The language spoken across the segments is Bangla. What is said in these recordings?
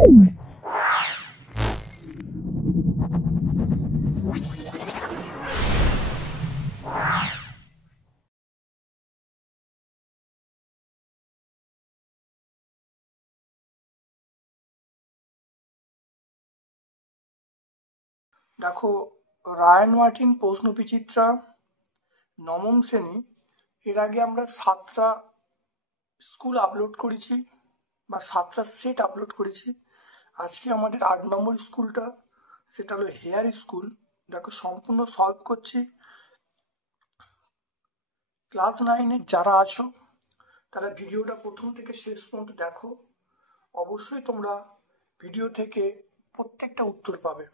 দেখো, রায়ান মার্টিন প্রশ্নবিচিত্রা নবম শ্রেণী, এর আগে আমরা 7টা স্কুল আপলোড করেছি বা 7টা সেট আপলোড করেছি। আজকে আমাদের 8 নম্বর স্কুলটা, সেটা হলো হেয়ার স্কুল। দেখো, সম্পূর্ণ সলভ করছি। ক্লাস 9-এ যারা আছো তারা ভিডিওটা প্রথম থেকে শেষ পর্যন্ত দেখো। অবশ্যই তোমরা ভিডিও থেকে প্রত্যেকটা উত্তর পাবে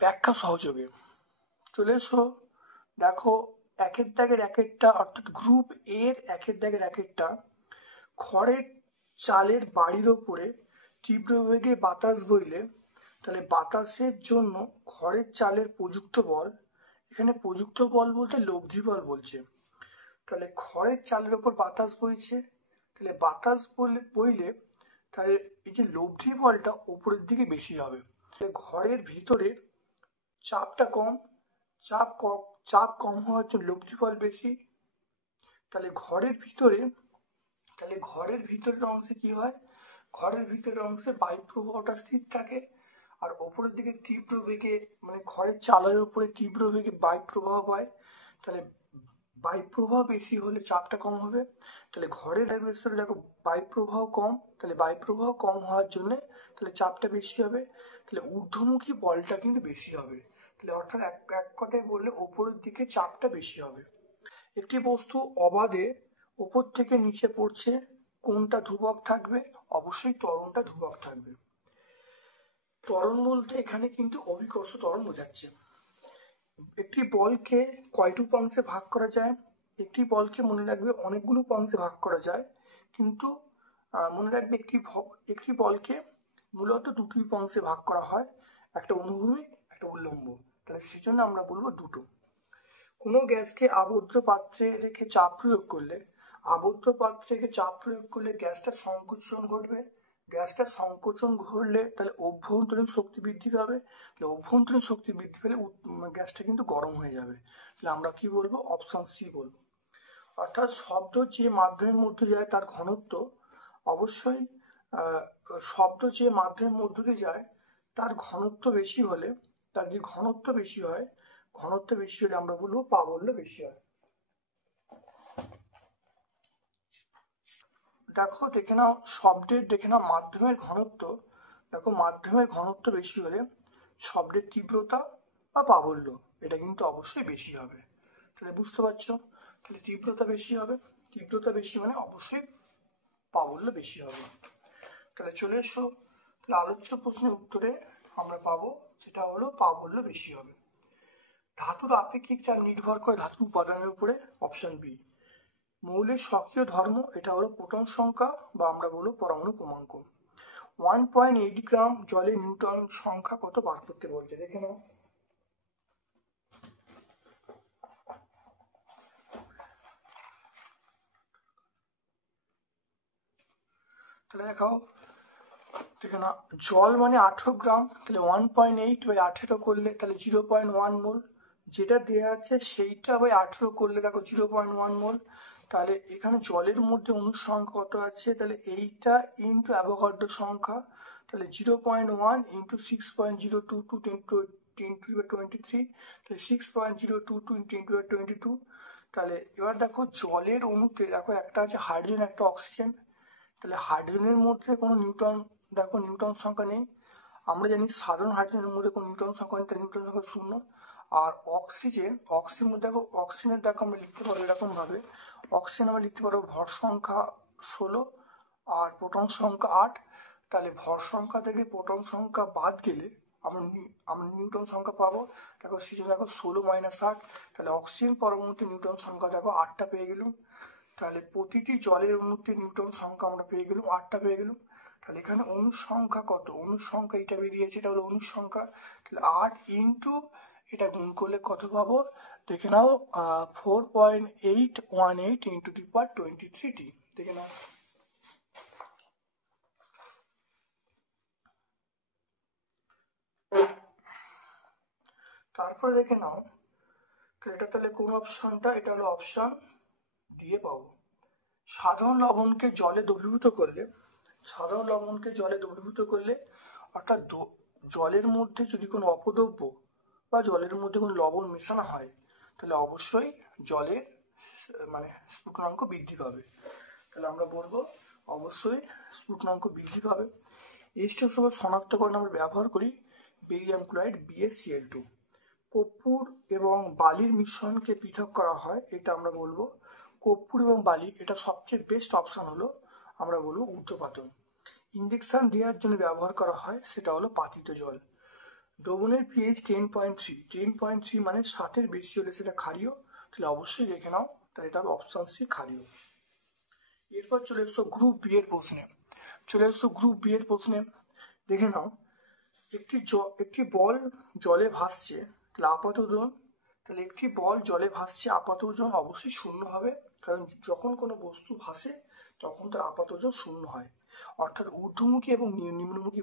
ব্যাখ্যা সহযোগে। চলে এসো, দেখো একের দাগের একেরটা, অর্থাৎ গ্রুপ এর একের দাগের একেরটা। খড়ের চালের বাড়ির ওপরে তীব্র বেগে বাতাস বইলে, তাহলে বাতাসের জন্য খড়ের চালের প্রযুক্ত বল, এখানে প্রযুক্ত বল বলতে লব্ধি বল বলছে। তাহলে খড়ের চালের ওপর বাতাস বইছে, তাহলে বাতাস বইলে তাহলে এই যে লব্ধি বলটা ওপরের দিকে বেশি হবে। ঘরের ভিতরে চাপটা কম, চাপ কম হওয়ার জন্য লব্ধি বল বেশি। তাহলে ঘরের ভিতরের অংশে কি হয়? ঘরের ভিতরের অংশে বায়ু প্রবাহটা স্থির থাকে, আর ওপরের দিকে তীব্র বেগে, মানে ঘরের চালের উপরে তীব্র বেগে বায়ু প্রবাহ হয়। তাহলে বায়ু প্রবাহ বেশি হলে চাপটা কম হবে। তাহলে ঘরের ভিতরে দেখো বায়ু প্রবাহ কম, তাহলে বায়ু প্রবাহ কম হওয়ার জন্য তাহলে চাপটা বেশি হবে। তাহলে ঊর্ধ্বমুখী বলটা কিন্তু বেশি হবে। তাহলে অর্থাৎ এক কথায় বললে ওপরের দিকে চাপটা বেশি হবে। একটি বস্তু অবাধে ওপর থেকে নিচে পড়ছে, কোনটা ধ্রুবক থাকবে? অবশ্যই ত্বরণটা ধ্রুবক থাকবে। ত্বরণ বলতে এখানে কিন্তু অভিকর্ষ ত্বরণ বোঝাচ্ছে। একটি বলকে কয়টি উপাংশে ভাগ করা যায়? একটি বলকে মনে রাখবে অনেকগুলো উপাংশে ভাগ করা যায়, কিন্তু মনে রাখবে একটি বলকে মূলত দুটি উপাংশে ভাগ করা হয়, একটা অনুভূমিক, একটা উল্লম্ব। তাহলে সেই জন্য আমরা বলবো দুটো। কোনো গ্যাসকে আবদ্ধ পাত্রে রেখে চাপ প্রয়োগ করলে, গ্যাসটা সংকোচন ঘটবে। গ্যাসটা সংকোচন ঘটলে তাহলে অভ্যন্তরীণ শক্তি বৃদ্ধি পাবে। তাহলে অভ্যন্তরীণ শক্তি বৃদ্ধি পেলে গ্যাসটা কিন্তু গরম হয়ে যাবে। তাহলে আমরা কি বলবো? অপশন সি বলবো। অর্থাৎ শব্দ যে মাধ্যমের মধ্যে যায় তার ঘনত্ব, অবশ্যই শব্দ যে মাধ্যমের মধ্য দিয়ে যায় তার ঘনত্ব বেশি হলে, তার যে ঘনত্ব বেশি হয় আমরা বলবো প্রাবল্য বেশি হয়। দেখো, দেখে নাও মাধ্যমের ঘনত্ব। দেখো, মাধ্যমের ঘনত্ব বেশি হলে শব্দের তীব্রতা বা প্রাবল্য এটা কিন্তু অবশ্যই বেশি হবে। তাহলে বুঝতে পারছো? তাহলে তীব্রতা বেশি মানে অবশ্যই প্রাবল্য বেশি হবে। তাহলে চলে এসো, তাহলে আলোচ্য প্রশ্নের উত্তরে আমরা পাবো সেটা হলো প্রাবল্য বেশি হবে। ধাতুর আপেক্ষিক চাপ নির্ভর করে ধাতুর উপাদানের উপরে, অপশন বি। মৌলের সক্রিয় ধর্ম, এটা হলো প্রোটন সংখ্যা বা আমরা বলবো পরমাণু ক্রমাঙ্ক। 1.8 গ্রাম জলে নিউটন সংখ্যা কত বার করতে বলছে, দেখে নাও। তাহলে দেখে না, জল মানে 18 গ্রাম, তাহলে 1.8/18 করলে তাহলে 0.1 মোল। যেটা দেওয়া আছে সেইটা 18 করলে দেখো 0.1 মোল। তাহলে এখানে জলের মধ্যে অণুর সংখ্যা কত আছে? তাহলে এইটা ইন্টু অ্যাভোগাড্রো সংখ্যা, তাহলে 0.1 ইন্টু 6.022 10^23, তাহলে 6.022 10^22। তাহলে এবার দেখো জলের অণুতে দেখো একটা আছে হাইড্রোজেন, একটা অক্সিজেন। তাহলে হাইড্রোজেনের মধ্যে কোনো নিউটন সংখ্যা নেই। আমরা জানি সাধারণ হাইড্রোজেনের মধ্যে কোনো নিউটন সংখ্যা নেই, তাহলে নিউটন সংখ্যা 0। আর অক্সিজেনের দেখো আমরা লিখতে পারবো এরকম ভাবে, অক্সিজেন আমরা লিখতে পারবো ভর সংখ্যা 16 আর প্রোটন সংখ্যা 8। তাহলে ভর সংখ্যা থেকে প্রোটন সংখ্যা বাদ গেলে আমরা নিউটন সংখ্যা পাবো। দেখো সেটা দেখো 16 - 8, তাহলে অক্সিজেন পরমাণুতে নিউটন সংখ্যা দেখো 8টা পেয়ে গেলাম। তাহলে প্রতিটি জলের অণুতে নিউটন সংখ্যা আমরা পেয়ে গেলাম 8টা পেয়ে গেলাম। তাহলে এখানে অণুর সংখ্যা কত? অণুর সংখ্যা এটা বেরিয়েছে, এটা হলো অণুর সংখ্যা। তাহলে 8 ইন্টু এটা গুণ করলে কত পাবো? দেখে নাও, 4.818 × 10^23 দেখে নাও। তারপরে দেখে নাও এটা তাহলে কোন অপশনটা, এটা হলো অপশন দিয়ে পাবো। সাধারণ লবণকে জলে দ্রবীভূত করলে, সাধারণ লবণকে জলে দ্রবীভূত করলে অর্থাৎ জলের মধ্যে যদি কোনো অপদ্রব্য বা জলের মধ্যে কোনো লবণ মেশানো হয় তাহলে অবশ্যই জলের মানে স্ফুটনাঙ্ক বৃদ্ধি পাবে। তাহলে আমরা বলবো অবশ্যই স্ফুটনাঙ্ক বৃদ্ধি পাবে। H2SO শনাক্তকরণ আমরা ব্যবহার করি বেরিয়াম ক্লোরাইড BaCl2। কর্পূর এবং বালির মিশ্রণকে পৃথক করা হয়, এটা আমরা বলবো কর্পূর এবং বালি, এটা সবচেয়ে বেস্ট অপশন হলো আমরা বলবো ঊর্ধ্বপাতন। ইঞ্জেকশন দেওয়ার জন্য ব্যবহার করা হয়, সেটা হলো পাতিত জল। দ্রবণের pH 10.3 মানে 7-এর বেশি হলে সেটা ক্ষারীয়, তাহলে অবশ্যই দেখে নাও, তাহলে এটা অপশন সি ক্ষারীয়। এরপর চলে এসো গ্রুপ বি এর প্রশ্নে। দেখে নাও একটি বল জলে ভাসছে, তাহলে আপাত ওজন, তাহলে একটি বল জলে ভাসছে, আপাত ওজন অবশ্যই শূন্য হবে, কারণ যখন কোনো বস্তু ভাসে তখন তার আপাত ওজন শূন্য হয়। অর্থাৎ ঊর্ধ্বমুখী এবং নিম্নমুখী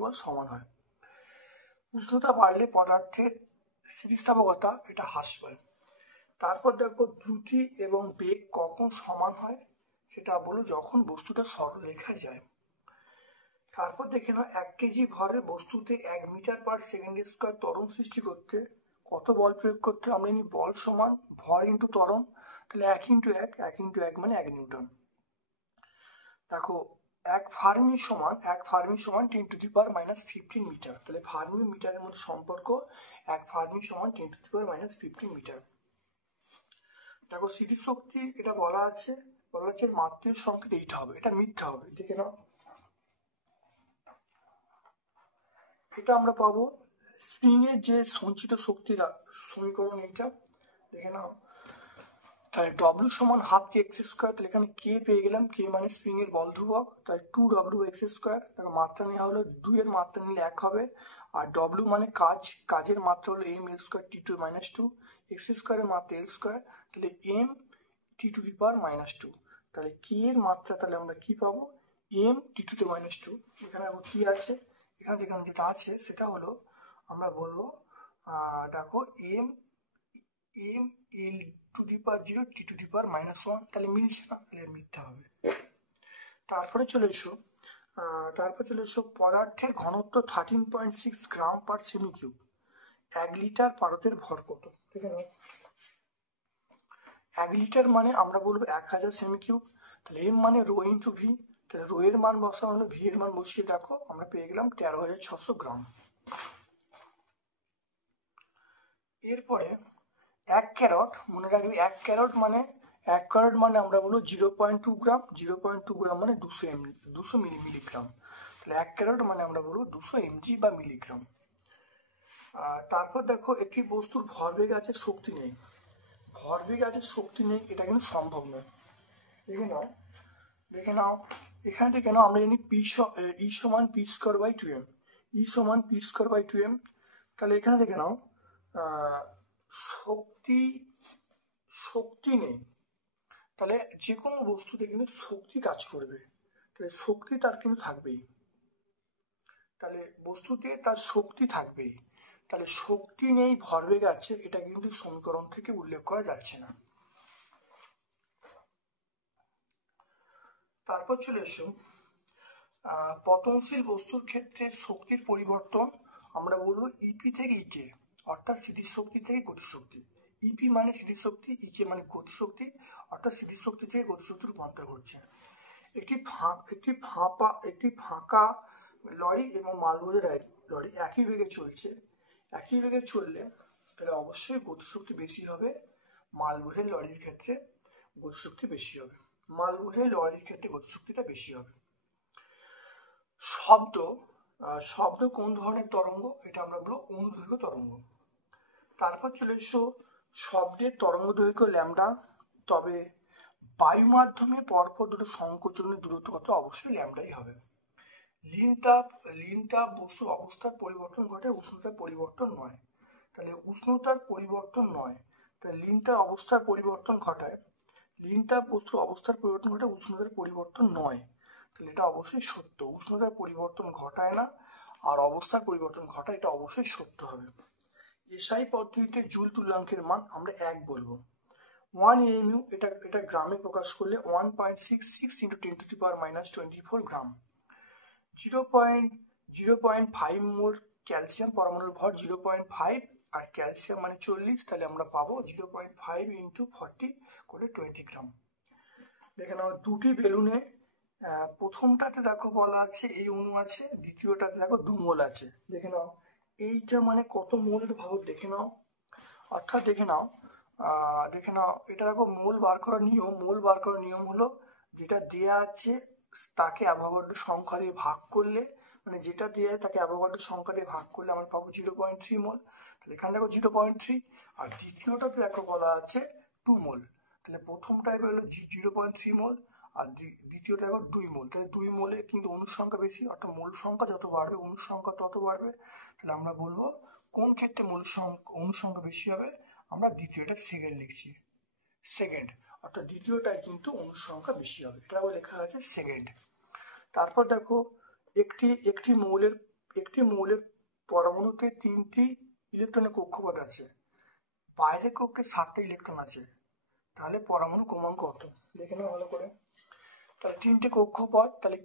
বল সমান হয়। উষ্ণতা বাড়লে পদার্থের স্থিতিস্থাপকতা এটা হ্রাস পায়। তারপর দেখো দ্রুতি এবং বেগ কখন সমান হয়, সেটা বলো যখন বস্তুটা সরলরেখায় যায়। তারপর দেখে নাও 1 কেজি ভরের বস্তুতে 1 মিটার/সেকেন্ড² ত্বরণ সৃষ্টি করতে কত বল প্রয়োগ করতে, আমরা জানি বল সমান ভর ইন্টু ত্বরণ, তাহলে 1 × 1 মানে 1 নিউটন। দেখো 1 ফার্মি সমান 10⁻⁻15 মিটার, তাহলে ফার্মি মিটারের মধ্যে সম্পর্ক 1 ফার্মি সমান 10⁻⁻15 মিটার। দেখো স্থিতিশক্তি এটা বলা আছে মাত্রিক সংকেত এইটা হবে, এটা মিথ্যা হবে, দেখে নাও। এটা আমরা পাবো স্প্রিং এর যে সঞ্চিত শক্তির সমীকরণ, এইটা দেখে নাও। তাহলে W সমান ½ kx², তাহলে এখানে k পেয়ে গেলাম, k মানে স্প্রিং এর বল ধ্রুবক, তাহলে 2W(x²), দেখো মাত্রা নেওয়া হলো 2 এর মাত্রা নিলে 1 হবে, আর W মানে কাজের মাত্রা হলো mL²T2 - 2, x² এর মাত্রা L², তাহলে m T⁻², তাহলে k এর মাত্রা তাহলে আমরা কি পাবো m T⁻²। এখানে কি আছে, এখানে যেটা আছে সেটা হলো আমরা বলবো দেখো m L⁻0 T⁻⁻1, তাহলে মিলছে না, তাহলে মিথ্যা হবে। তারপরে চলে এসো পদার্থের ঘনত্ব 13.6 গ্রাম/সেমি কিউব। 1 লিটার পারদের ভর কত, ঠিক আছে। 1 লিটার মানে আমরা বলবো 1000 সেমি কিউব, তাহলে m মানে ρ × v, তাহলে ρ এর মান বসানো হলো, v এর মান বসিয়ে দেখো আমরা পেয়ে গেলাম 13,600 গ্রাম। এরপরে 1 ক্যারট, মনে রাখবি 1 ক্যারট মানে আমরা বলবো 0.2 গ্রাম, 0.2 গ্রাম মানে 200 মিলিগ্রাম, তাহলে 1 ক্যারট মানে আমরা বলবো 200 mg বা মিলিগ্রাম। তারপর দেখো একটি বস্তুর ভরবেগ আছে শক্তি নেই, এটা কিন্তু সম্ভব নয়। দেখে নাও এখানে থেকে নাও, আমরা জানি E সমান p²/2m, তাহলে এখানে দেখে নাও শক্তি নেই, তাহলে যে কোনো বস্তুতে কিন্তু শক্তি কাজ করবে, তাহলে শক্তি তার কিন্তু থাকবেই, তাহলে বস্তুতে তার শক্তি থাকবেই, তাহলে শক্তি নেই ভরবেগ আছে, এটা কিন্তু সমীকরণ থেকে উল্লেখ করা যাচ্ছে না। তারপর চলে এসো পতনশীল বস্তুর ক্ষেত্রে শক্তির পরিবর্তন আমরা বলবো ইপি থেকে ইকে, অর্থাৎ স্থিতিশক্তি থেকে গতিশক্তি। ইপি মানে স্থিতিশক্তি, ইকে মানে গতিশক্তি, অর্থাৎ স্থিতিশক্তি থেকে গতিশক্তি রূপান্তর করছে। একটি ফাঁকা লরি এবং মালবোঝাই লরি একই বেগে চললে তাহলে অবশ্যই গতিশক্তি বেশি হবে, মালবোঝাই লরির ক্ষেত্রে গতিশক্তি বেশি হবে, গতিশক্তিটা বেশি হবে। শব্দ কোন ধরনের তরঙ্গ, এটা আমরা বলবো অনুদৈর্ঘ্য তরঙ্গ। তারপর চলে এসো শব্দের তরঙ্গ দৈর্ঘ্য ল্যামডা, তবে বায়ু মাধ্যমে পরপর দুটো সংকোচনের দূরত্ব কত, অবশ্যই ল্যামডাই হবে। লিনতাপ বস্তু অবস্থার পরিবর্তন ঘটে, উষ্ণতার পরিবর্তন নয়, তাহলে উষ্ণতার পরিবর্তন নয়, তাহলে লিনতাপ অবস্থার পরিবর্তন ঘটায়, লিনতাপ বস্তুর অবস্থার পরিবর্তন ঘটায়, উষ্ণতার পরিবর্তন নয়, তাহলে এটা অবশ্যই সত্য, উষ্ণতার পরিবর্তন ঘটায় না আর অবস্থার পরিবর্তন ঘটায়, এটা অবশ্যই সত্য হবে। এসআই পদ্ধতিতে জুল তুল্যাঙ্কের মান আমরা 1 বলবো। 1 AMU এটা গ্রামে প্রকাশ করলে 1.66 × 10⁻⁻24 গ্রাম। 0.5 মোল ক্যালসিয়াম, পরমাণুর ভর 0.5 আর ক্যালসিয়াম মানে 40, তাহলে আমরা পাবো 0.5 × 40 করে 20 গ্রাম। দেখে নাও দুটি বেলুনে প্রথমটাতে দেখো বলা আছে এই অণু আছে, দ্বিতীয়টাতে দেখো 2 মোল আছে। দেখে নাও এইটা মানে কত মোল ভাব দেখে নাও, অর্থাৎ দেখে নাও এটা দেখো মোল বার করার নিয়ম হলো যেটা দেয়া আছে তাকে অ্যাভোগাড্রো সংখ্যা দিয়ে ভাগ করলে, মানে যেটা দেয়া আছে তাকে অ্যাভোগাড্রো সংখ্যা দিয়ে ভাগ করলে আমরা পাবো 0.3 মোল। তাহলে এখানে দেখো 0.3, আর দ্বিতীয়টাতে দেখো বলা আছে 2 মোল। তাহলে প্রথমটাই হলো 0.3 মোল আর দ্বিতীয়টা দেখো 2 মোল। তাহলে 2 মোলে কিন্তু অণুর সংখ্যা বেশি, অর্থাৎ মোল সংখ্যা যত বাড়বে অণুর সংখ্যা তত বাড়বে। তাহলে আমরা বলবো কোন ক্ষেত্রে অণুর সংখ্যা বেশি হবে, আমরা দ্বিতীয়টা সেকেন্ড লিখছি, সেকেন্ড, অর্থাৎ দ্বিতীয়টায় কিন্তু অণুর সংখ্যা বেশি হবে, এটা লেখা আছে সেকেন্ড। তারপর দেখো একটি মৌলের পরমাণুতে 3টি ইলেকট্রনের কক্ষপথ আছে, বাইরের কক্ষে 7টা ইলেকট্রন আছে, তাহলে পরমাণু ক্রমাঙ্ক কত দেখে নাও ভালো করে। তাহলে 3টে কক্ষপথ, তাহলে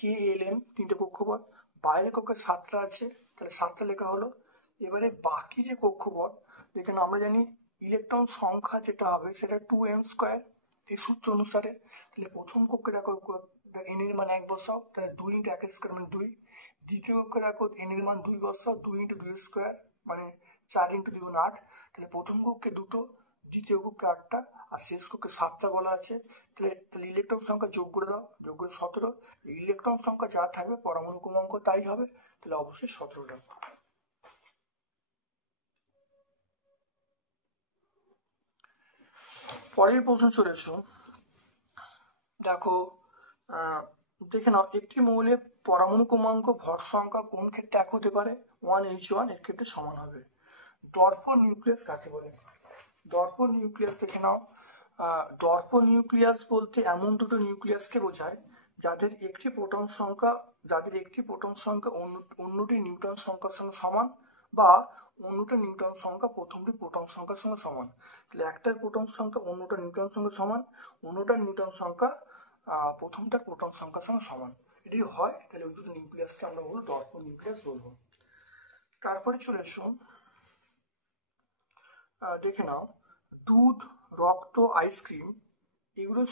KLM 3টে কক্ষপথ, বাইরের কক্ষে 7টা আছে, তাহলে 7টা লেখা হলো। এবারে বাকি যে কক্ষপথ দেখে নাও, আমরা জানি ইলেকট্রন সংখ্যা যেটা হবে সেটা 2n², এই সূত্র অনুসারে। তাহলে প্রথম কক্ষে দেখো n এর মান 1 বসাও, তাহলে 2 × 1² মানে 2। দ্বিতীয় কক্ষে দেখো n এর মান 2 বসাও, 2 × 2² মানে 4 × 2 = 8। তাহলে প্রথম কক্ষে 2টো, দ্বিতীয় কক্ষে 8টা, আর শেষ কক্ষে 7টা বলা আছে। তাহলে ইলেকট্রন সংখ্যা যোগ করে দাও, যোগ করে 17। ইলেকট্রন সংখ্যা যা থাকবে পরমাণু ক্রমাঙ্ক তাই হবে, তাহলে অবশ্যই 17টা। পরের প্রশ্ন চলে এসো, দেখো দেখে নাও একটি মৌলের পরমাণু ক্রমাঙ্ক ভর সংখ্যা কোন ক্ষেত্রে এক হতে পারে, 1H1 এর ক্ষেত্রে সমান হবে। দর্পণ নিউক্লিয়াস কাকে বলে? দর্পণ নিউক্লিয়াস দেখে নাও, দর্পণ নিউক্লিয়াস বলতে এমন দুটো নিউক্লিয়াসকে বোঝায় যাদের একটি প্রোটন সংখ্যা অন্যটি নিউট্রন সংখ্যার সঙ্গে সমান, বা অন্যটা নিউট্রন সংখ্যা প্রথমটি প্রোটন সংখ্যার সঙ্গে সমান। তাহলে একটার প্রোটন সংখ্যা অন্যটা নিউট্রন সঙ্গে সমান, অন্যটার নিউট্রন সংখ্যা প্রথমটার প্রোটন সংখ্যার সঙ্গে সমান, এটি হয়, তাহলে ওই দুটো নিউক্লিয়াসকে আমরা বলবো দর্পণ নিউক্লিয়াস বলবো। তারপরে চলে এসো, দেখে নাও দুধ, রক্ত, আইসক্রিম এগুলো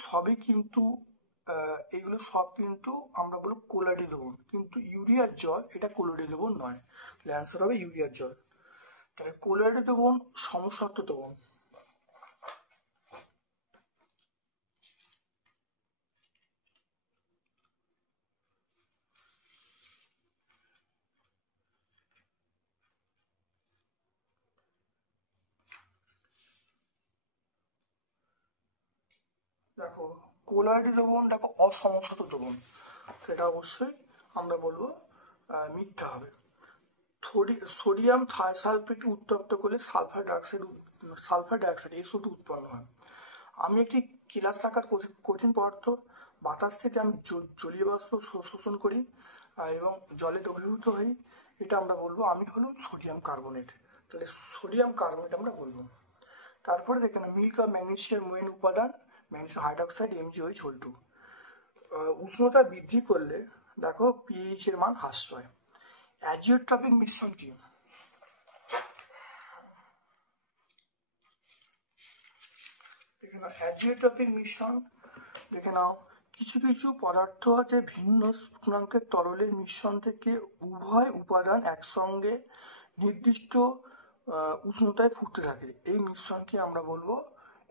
সব কিন্তু আমরা বলবো কোলাইডের দ্রবণ, কিন্তু ইউরিয়ার জল এটা কোলাইডের দ্রবণ নয়। তাহলে অ্যান্সার হবে ইউরিয়ার জল। তাহলে কোলাইডের দ্রবণ সমসত্ব দ্রবণ। দেখো কোলাইডের দ্রবণ দেখো অসমসত্ব দ্রবণ, সেটা অবশ্যই আমরা বলবো মিথ্যা হবে। সোডিয়াম থাইসালফেট উত্তপ্ত করলে সালফার ডাইঅক্সাইড SO2 উৎপন্ন হয়। আমি একটি কেলাসাকার কঠিন পদার্থ, বাতাস থেকে আমি জলীয় বাষ্প শোষণ করি এবং জলে দ্রবীভূত হই, এটা আমরা বলবো আমি হলো সোডিয়াম কার্বনেট। তাহলে সোডিয়াম কার্বনেট আমরা বলবো। তারপরে দেখেন মিল্ক আর ম্যাগনেসিয়াম মেইন উপাদান, ম্যাগনেসিয়াম হাইড্রোক্সাইড MgOH2। উষ্ণতা বৃদ্ধি করলে দেখো pH এর মান হ্রাস পায়। অ্যাজিওট্রপিক মিশ্রণ কি? দেখে নাও অ্যাজিওট্রপিক মিশ্রণ, দেখে নাও কিছু কিছু পদার্থ আছে ভিন্ন স্ফুটনাঙ্কের তরলের মিশ্রণ থেকে উভয় উপাদান একসঙ্গে নির্দিষ্ট উষ্ণতায় ফুটতে থাকে, এই মিশ্রণকে আমরা বলবো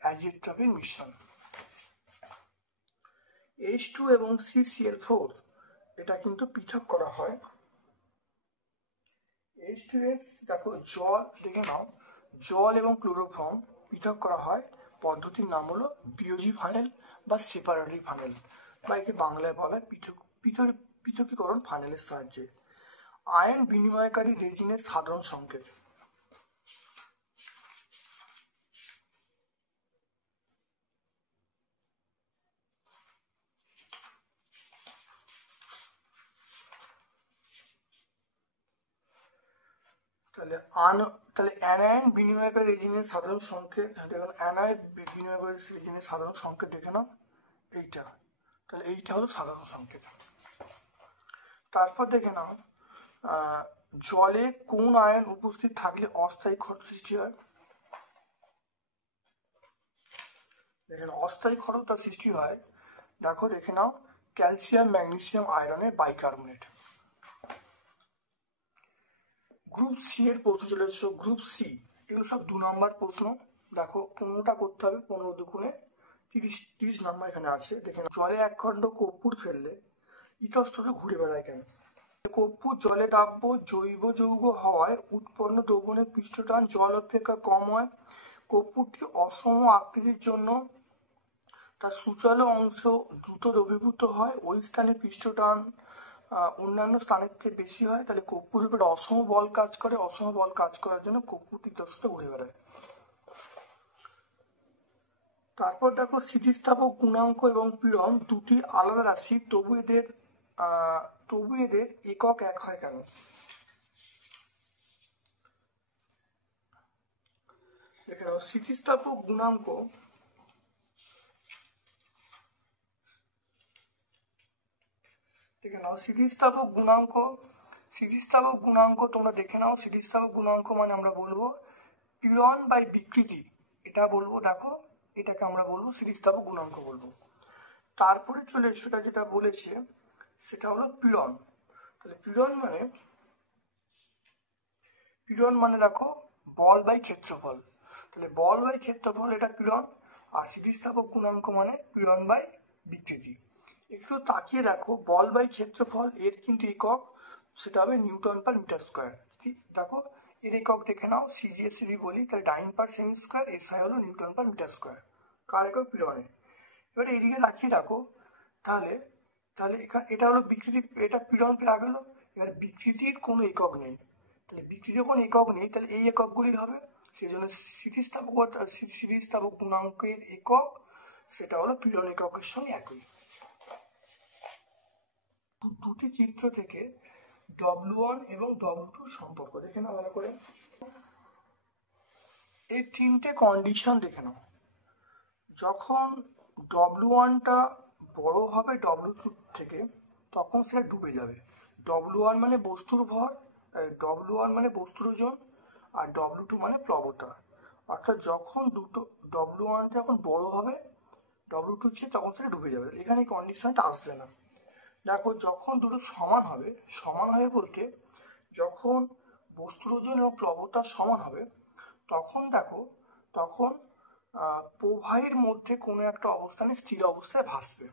অ্যাজিওট্রপিক মিশ্রণ। H2 এবং CCl4 এটা কিন্তু পৃথক করা হয়। H2S দেখো জল, দেখে নাও জল এবং ক্লোরোফর্ম পৃথক করা হয়, পদ্ধতির নাম হলো বিওজি ফানেল বা সেপারেটরি ফানেল, বা একে বাংলায় বলা হয় পৃথকীকরণ ফানেলের সাহায্যে। আয়ন বিনিময়কারী রেজিনের সাধারণ সংকেত। তাহলে তাহলে অ্যানায়ন বিনিময়কারী রেজিনের সাধারণ সংকেত, দেখুন অ্যানায়ন বিনিময়কারী রেজিনের সাধারণ সংকেত দেখে নাও এইটা, তাহলে এইটা হলো সাধারণ সংকেত। তারপর দেখে নাও জলে কোন আয়ন উপস্থিত থাকলে অস্থায়ী ক্ষত সৃষ্টি হয়। দেখেন অস্থায়ী ক্ষতটা সৃষ্টি হয়, দেখো দেখে নাও ক্যালসিয়াম ম্যাগনেসিয়াম আয়রনের বাইকার্বনেট। গ্রুপ সি এর প্রশ্ন চলে এসেছো, গ্রুপ সি এগুলো সব 2 নম্বর প্রশ্ন। দেখো 15টা করতে হবে, 15 দুগুণে 30 নম্বর এখানে আছে। দেখে নাও জলে 1 খণ্ড কর্পূর ফেললে ইতস্তত ঘুরে বেড়ায় কেন? কর্পূর জলে দাব্য জৈব যৌগ হওয়ায় উৎপন্ন দ্রবণের পৃষ্ঠটান জল অপেক্ষা কম হয়। কর্পূরটি অসম আকৃতির জন্য তার সূচালো অংশ দ্রুত দ্রবীভূত হয়, ওই স্থানে পৃষ্ঠটান অন্যান্য স্থানের থেকে বেশি হয়। তাহলে কর্পূরের উপর অসম বল কাজ করে, অসম বল কাজ করার জন্য কর্পূরটি ইতস্তত ঘুরে বেড়ায়। তারপর দেখো স্থিতিস্থাপক গুণাঙ্ক এবং পীড়ন দুটি আলাদা রাশি, তবু এদের একক এক হয় কেন? দেখে নাও স্থিতিস্থাপক গুণাঙ্ক স্থিতিস্থাপক গুণাঙ্ক তোমরা দেখে নাও। স্থিতিস্থাপক গুণাঙ্ক মানে আমরা বলবো পীড়ন বাই বিকৃতি, এটা বলবো। দেখো এটাকে আমরা বলবো স্থিতিস্থাপক গুণাঙ্ক বলবো। তারপরে চলে সেটা যেটা বলেছে সেটা হলো পীড়ন। তাহলে পীড়ন মানে দেখো বল বাই ক্ষেত্রফল, তাহলে বল বাই ক্ষেত্রফল এটা পীড়ন। আর স্থিতিস্থাপক গুণাঙ্ক মানে পীড়ন বাই বিকৃতি। একটু তাকিয়ে দেখো বল বাই ক্ষেত্রফল এর কিন্তু একক, সেটা হবে নিউটন পার মিটার স্কোয়ার। দেখো এর একক দেখে নাও, সিজিএসসি বলি, তাহলে ডাইন পার সেমি স্কোয়ার, এসআই হলো নিউটন পার মিটার স্কোয়ার, কার একক? পীড়নের। এবারে এদিকে তাকিয়ে রাখো, তাহলে তাহলে এটা হলো বিকৃতি, এটা পীড়ন পেয়ে গেল। এবার বিকৃতির কোনো একক নেই, তাহলে বিকৃতির কোনো একক নেই, তাহলে এই এককগুলি হবে। সেই জন্য স্থিতিস্থাপক গুণাঙ্কের একক সেটা হলো পীড়ন এককের সঙ্গে একই। দুটি চিত্র থেকে W1 এবং W2 সম্পর্ক দেখে নাও ভালো করে। এই 3টে কন্ডিশন দেখে নাও। যখন W1টা বড় হবে W2 থেকে তখন সেটা ডুবে যাবে। W1 মানে বস্তুর ভর, W1 মানে বস্তুর ওজন, আর W2 মানে প্লবতা। অর্থাৎ যখন দুটো W1 যখন বড় হবে W2 চেয়ে তখন সেটা ডুবে যাবে, এখানে এই কন্ডিশনটা আসবে না। দেখো যখন দুটো সমান হবে বলতে যখন বস্তুর ওজন এবং প্লবতা সমান হবে তখন দেখো তখন প্রবাহের মধ্যে কোনো একটা অবস্থানে স্থির অবস্থায় ভাসবে,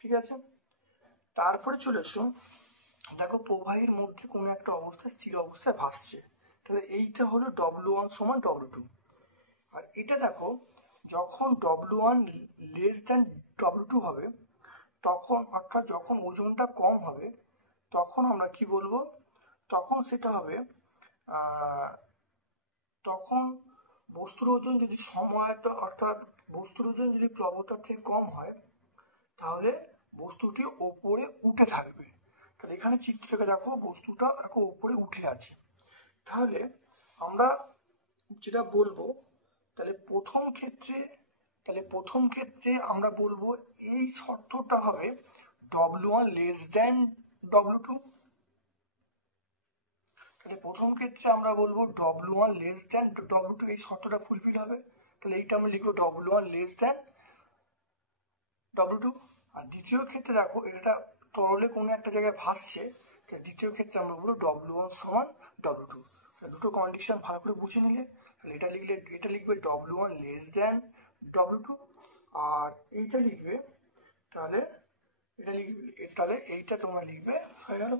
ঠিক আছে? তারপরে চলে এসো, দেখো প্রবাহের মধ্যে কোনো একটা অবস্থায় স্থির অবস্থায় ভাসছে, তাহলে এইটা হলো W1 সমান W2। আর এটা দেখো যখন W1 লেস দেন W2 হবে তখন, অর্থাৎ যখন ওজনটা কম হবে তখন আমরা কি বলবো, তখন সেটা হবে তখন বস্তুর ওজন যদি অর্থাৎ বস্তুর ওজন যদি প্লবতার থেকে কম হয় তাহলে বস্তুটি ওপরে উঠে থাকবে। তাহলে এখানে চিত্রটাকে দেখো, বস্তুটা দেখো ওপরে উঠে আছে। তাহলে আমরা যেটা বলবো, তাহলে প্রথম ক্ষেত্রে আমরা বলবো এই শর্তটা হবে W1 লেস দেন W2। তাহলে প্রথম ক্ষেত্রে আমরা বলবো W1 লেস দেন W2, এই শর্তটা ফুলফিল হবে। তাহলে এইটা আমরা লিখবো W1 লেস দেন W2। আর দ্বিতীয় ক্ষেত্রে দেখো এটা তরলে কোনো একটা জায়গায় ভাসছে, দ্বিতীয় ক্ষেত্রে আমরা বলবো W1 সমান W2। দুটো কন্ডিশন ভালো করে বুঝে নিলে তাহলে এটা লিখবে W1 লেস দেন W2, আর এইটা লিখবে তাহলে এইটা তোমরা লিখবে হয়ে গেল।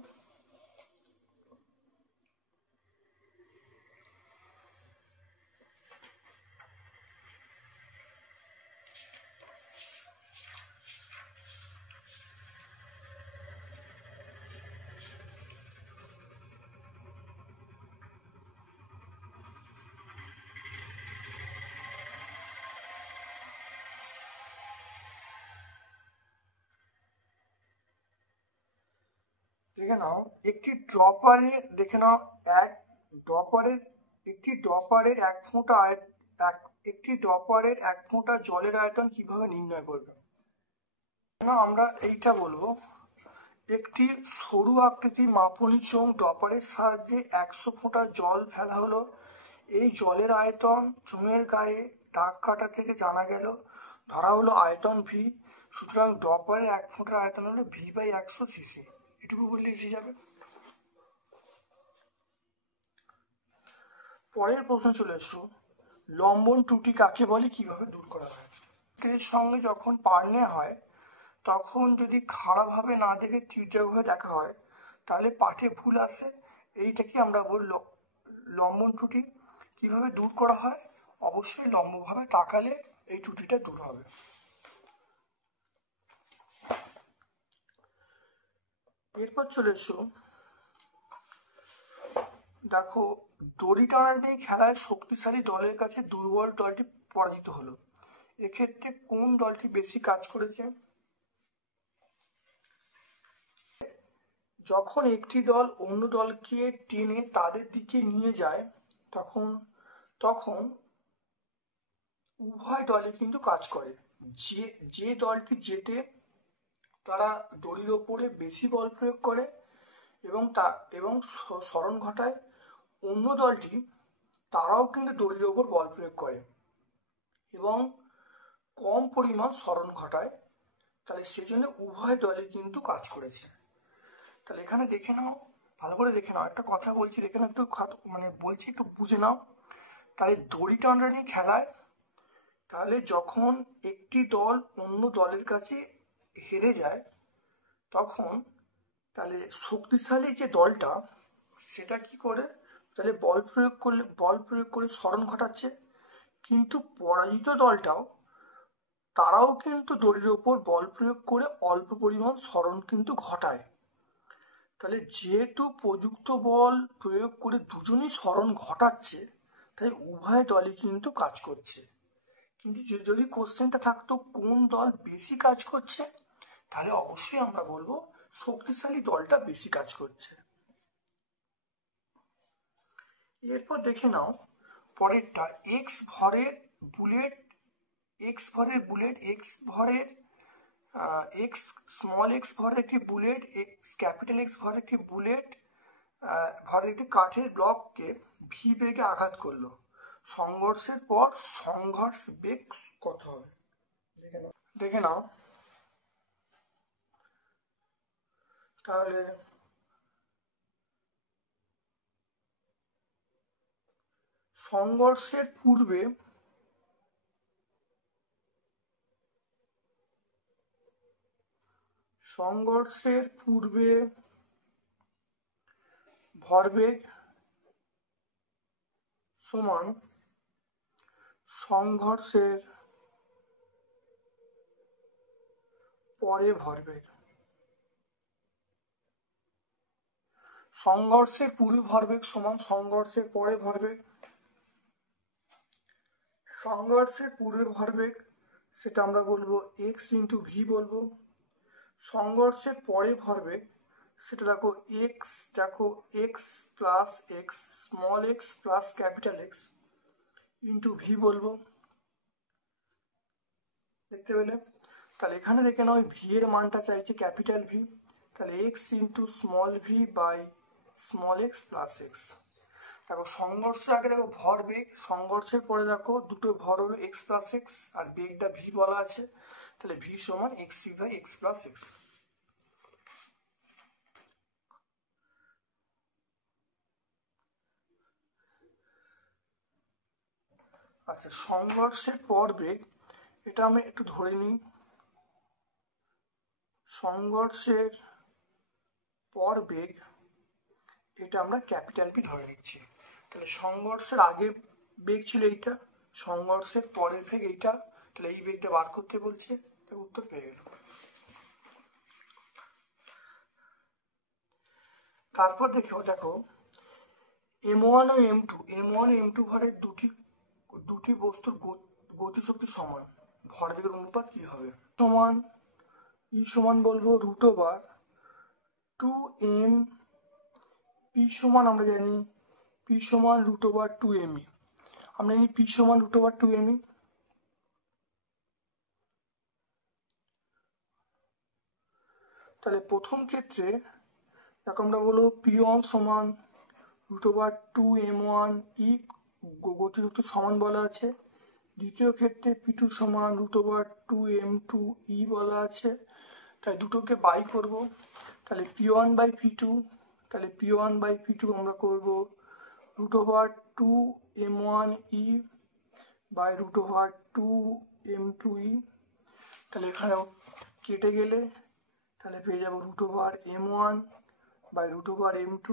দেখে নাও একটি ড্রপারে দেখে নাও 1 ড্রপারের একটি ড্রপারের 1 ফোঁটা জলের আয়তন কিভাবে নির্ণয় করবে? আমরা এইটা বলবো, একটি সরু আকৃতির মাপনী চোঙ ড্রপারের সাহায্যে 100 ফোঁটা জল ফেলা হলো। এই জলের আয়তন চোঙের গায়ে দাগ কাটা থেকে জানা গেল, ধরা হলো আয়তন ভি। সুতরাং ড্রপারের 1 ফোঁটার আয়তন হলো V/100 সিসি। এটুকু বললে এসে যাবে। পরের প্রশ্ন চলে এসো, লম্বন ত্রুটি কাকে বলে, কিভাবে দূর করা হয়? এর সঙ্গে যখন পার নেওয়া হয় তখন যদি খাড়াভাবে না দেখে তীর্যকভাবে দেখা হয় তাহলে পাঠে ভুল আসে। এইটাকে আমরা বললো লম্বন ত্রুটি। কিভাবে দূর করা হয়? অবশ্যই লম্বভাবে তাকালে এই ত্রুটিটা দূর হবে। এরপর চলে এসো, দেখো দড়ি টানাটানি খেলায় শক্তিশালী দলের কাছে দুর্বল দলটি পরাজিত হলো। এক্ষেত্রে কোন দলটি বেশি কাজ করেছে? যখন একটি দল অন্য দলকে টেনে তাদের দিকে নিয়ে যায় তখন উভয় দলে কিন্তু কাজ করে। যে দলটি জেতে তারা দড়ির ওপরে বেশি বল প্রয়োগ করে এবং স্মরণ ঘটায়। অন্য দলটি তারাও কিন্তু দড়ির ওপর বল প্রয়োগ করে এবং কম পরিমাণ স্মরণ ঘটায়। তাহলে সেজন্য উভয় দলে কিন্তু কাজ করেছে। তাহলে এখানে দেখে নাও, ভালো করে দেখে নাও, একটা কথা বলছি, এখানে একটু বলছি একটু বুঝে নাও। তাহলে দড়ি টানাটানি খেলায় তাহলে যখন একটি দল অন্য দলের কাছে হেরে যায় তখন তাহলে শক্তিশালী যে দলটা সেটা কি করে, তাহলে বল প্রয়োগ করে স্মরণ ঘটাচ্ছে। কিন্তু পরাজিত দলটাও তারাও কিন্তু দড়ির ওপর বল প্রয়োগ করে অল্প পরিমাণ স্মরণ কিন্তু ঘটায়। তাহলে যেহেতু প্রযুক্ত বল প্রয়োগ করে দুজনই স্মরণ ঘটাচ্ছে তাই উভয় দলই কিন্তু কাজ করছে। কিন্তু যদি কোশ্চেনটা থাকতো কোন দল বেশি কাজ করছে, তাহলে অবশ্যই আমরা বলবো শক্তিশালী দলটা বেশি কাজ করছে। এরপর দেখে নাও পরেরটা, এক্স ভরের বুলেট স্মল এক্স ভরের একটি বুলেট, ক্যাপিটাল এক্স ভরের একটি বুলেট ভরের একটি কাঠের ব্লককে ভি বেগে আঘাত করলো। সংঘর্ষের পর সংঘর্ষ বেগ কত হবে? দেখে নাও। তাহলে সংঘর্ষের পূর্বে ভরবেগ সমান সংঘর্ষের পরে ভরবেগ। সংঘর্ষের পূর্বে ভরবেগ সমান সংঘর্ষের পরে ভরবেগ। সংঘর্ষের পূর্বে ভরবেগ সেটা আমরা বলবো এক্স ইন্টু ভি বলবো। সংঘর্ষের পরে ভরবেগ সেটা দেখো x plus x, small X plus capital x into V বলবো। দেখতে পেলে? তাহলে এখানে দেখে নাও ভি এর মানটা চাইছে ক্যাপিটাল ভি, তাহলে X into small V by small X plus X. দেখো সংঘর্ষের আগে দেখো ভরবেগ, সংঘর্ষের পরে দেখো দুটো ভর হলো এক্স প্লাস এক্স আর বেগটা ভি বলা আছে, তাহলে ভি সমান X C by X plus X. আচ্ছা, সংঘর্ষের পর বেগ এটা আমি একটু ধরে নিই, সংঘর্ষের পর বেগ এটা আমরা ক্যাপিটাল পি ধরে নিচ্ছি। তাহলে সংঘর্ষের আগে বেগ ছিল এইটা, সংঘর্ষের পরের বেগ এইটা, তাহলে এই বেগটা বার করতে বলছে, উত্তর পেয়ে গেল। তারপর দেখো M1 ও M2 ভরের দুটি বস্তুর গতিশক্তি সমান, ভরবেগের অনুপাত কি হবে? সমান বলবো √2m, পি সমান আমরা জানি P পি সমান √2mE। আমরা জানি পি সমান √2mE। তাহলে প্রথম ক্ষেত্রে দেখো আমরা বলবো P1 সমান √2m1E, গতিশক্তি সমান বলা আছে। দ্বিতীয় ক্ষেত্রে P2 সমান √2m2E বলা আছে। তাই দুটোকে বাই করব। তাহলে P1/P2, তাহলে P1/P2 আমরা করব √2m1E বাই √2m2E। তাহলে এখানেও কেটে গেলে তাহলে পেয়ে যাবো √m1 বাই √m2।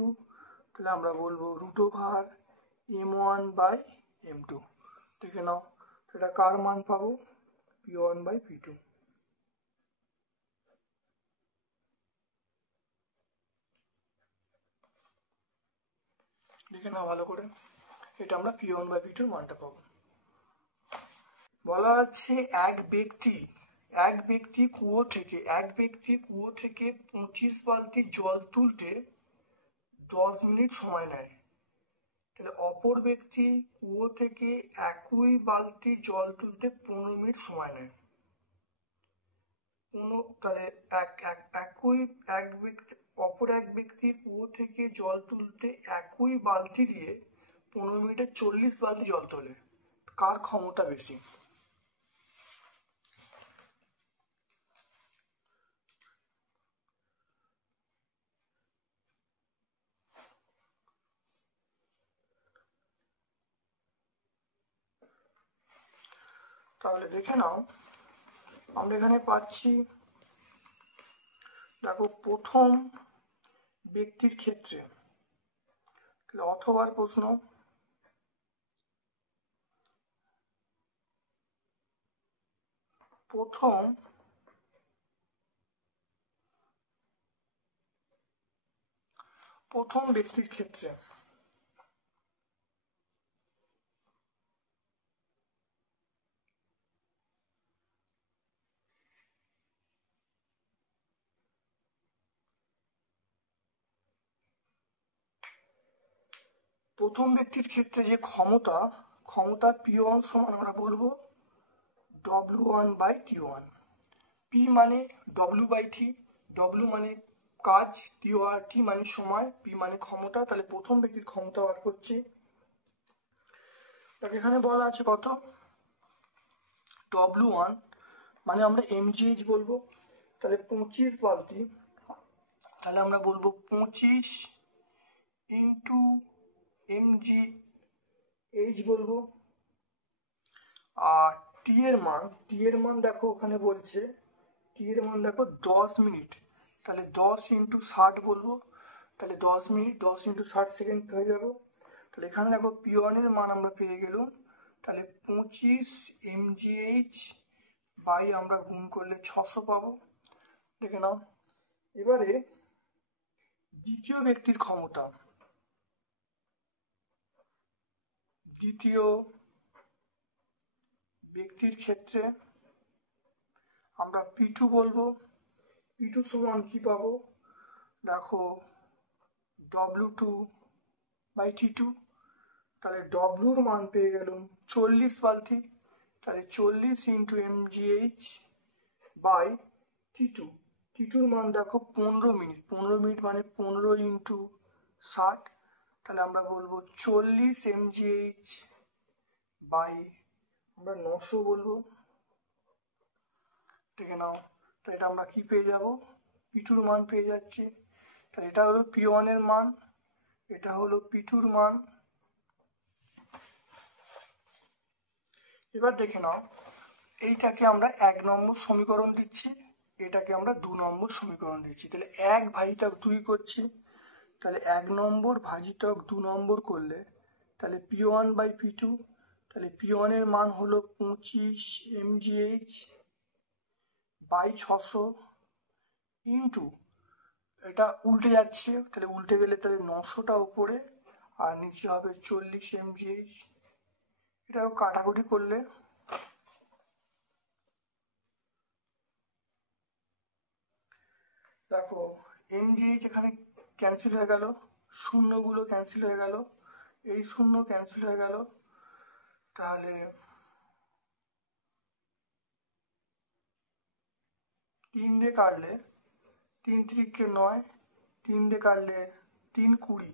তাহলে আমরা বলবো √m1/m2। দেখে নাও এটা কার মান পাবো, P1/P2। দেখে নাও ভালো করে, এটা আমরা P1/P2 মানটা পাবো। বলা আছে এক ব্যক্তি কুয়ো থেকে 25 বালতি জল তুলতে 10 মিনিট সময় নেয়। তাহলে অপর ব্যক্তি কুয়ো থেকে একই বালতি জল তুলতে 15 মিনিট সময় নেয়। তাহলে অপর এক ব্যক্তি কুয়ো থেকে জল তুলতে একই বালতি দিয়ে 15 মিনিটে 40 বালতি জল তোলে, কার ক্ষমতা বেশি? তাহলে দেখে নাও আমরা এখানে পাচ্ছি, দেখো প্রথম ব্যক্তির ক্ষেত্রে অথবার প্রশ্ন, প্রথম ব্যক্তির ক্ষেত্রে যে ক্ষমতা P1 সমান আমরা বলবো W1/T1। P মানে W/T, W মানে কাজ, T মানে সময়, P মানে ক্ষমতা। তাহলে প্রথম ব্যক্তির ক্ষমতা বার করছি। এখানে বলা আছে কত, W1 মানে আমরা mgh বলবো। তাহলে 25 বালতি, তাহলে আমরা বলবো 25 ইন্টু mgh বলবো। আর টি এর মান দেখো ওখানে বলছে, টি এর মান দেখো 10 মিনিট, তাহলে 10 ইন্টু 60 বলবো। তাহলে 10 মিনিট 10 ইন্টু 60 সেকেন্ড হয়ে যাবো। তাহলে এখানে দেখো P1 এর মান আমরা পেয়ে গেলাম। তাহলে 25 mgh বাই আমরা গুণ করলে 600 পাবো। দেখে নাও এবারে দ্বিতীয় ব্যক্তির ক্ষমতা, দ্বিতীয় ব্যক্তির ক্ষেত্রে আমরা P2 বলবো। P2 সমান কি পাবো, দেখো W2/T2। তাহলে W এর মান পেয়ে গেলাম 40 বালতি। তাহলে 40 into mgh by T2। T2 এর মান দেখো 15 মিনিট, 15 মিনিট মানে 15 ইন্টু 60। তাহলে আমরা বলবো 40 mgh বাই আমরা 900 বলবো। দেখে নাও, তো এটা আমরা কি পেয়ে যাব, P2 এর মান পেয়ে যাচ্ছি। তাহলে এটা হলো P1 এর মান, এটা হলো P2 এর মান। এবার দেখে নাও এইটাকে আমরা 1 নম্বর সমীকরণ দিচ্ছি, এটাকে আমরা 2 নম্বর সমীকরণ দিচ্ছি। তাহলে 1/2 করছি, তাহলে 1 নম্বর ভাজিতক 2 নম্বর করলে তাহলে P1/P2। তাহলে P1 এর মান হলো 25 mgh বাই 600 ইন্টু, এটা উল্টে যাচ্ছে, তাহলে উল্টে গেলে তাহলে 900টা উপরে আর নিচে হবে 40 mgh। এটাও কাটাকুটি করলে দেখো mgh এখানে ক্যান্সেল হয়ে গেল, শূন্যগুলো ক্যান্সেল হয়ে গেল। এই শূন্য ক্যান্সেল হয়ে গেল। তাহলে 3 দিয়ে কাটলে 3 3 9, 3 দিয়ে কাটলে 3 20,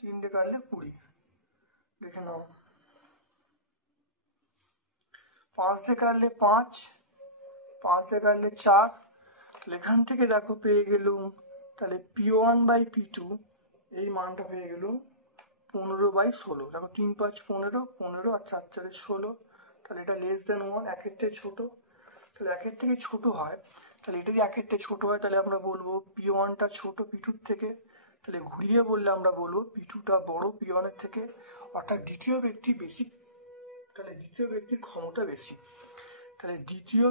3 দিয়ে কাটলে 20। দেখে নাও 5 দিয়ে কাটলে 5, 5 দিয়ে কাটলে 4। তাহলে এখান থেকে দেখো পেয়ে গেলুম, তাহলে P1/P2 এই মানটা পেয়ে গেলুম 15/16। দেখো 3 5 15, 15 আর 4 4 16। তাহলে এটা লেস দেন 1, একের থেকে ছোট। তাহলে একের থেকে ছোট হয়, তাহলে এটা যদি একের থেকে ছোট হয় তাহলে আমরা বলবো P1টা ছোট P2 থেকে। তাহলে ঘুরিয়ে বললে আমরা বলবো P2টা বড় P1-এর থেকে, অর্থাৎ দ্বিতীয় ব্যক্তি বেশি। তাহলে দ্বিতীয় ব্যক্তির ক্ষমতা বেশি। তাহলে দ্বিতীয়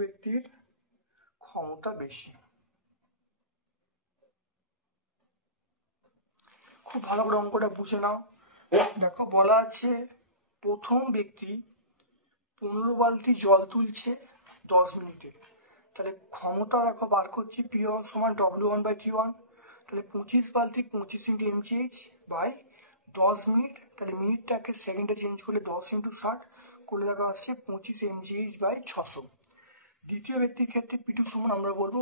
ব্যক্তির ক্ষমতা বেশি। খুব ভালো করে অঙ্কটা বুঝে নাও। দেখো বলা আছে প্রথম ব্যক্তি 15 বালতি জল তুলছে 10 মিনিটে। তাহলে ক্ষমতা দেখো বার করছি P1 সমান W1/T1। তাহলে 25 বালতি 25 × mgh বাই 10 মিনিট। তাহলে মিনিটটাকে সেকেন্ডে চেঞ্জ করলে 10 × 60 করলে দেখা আসছে 25 mgh/600। দ্বিতীয় ব্যক্তির ক্ষেত্রে P2 সমান আমরা বলবো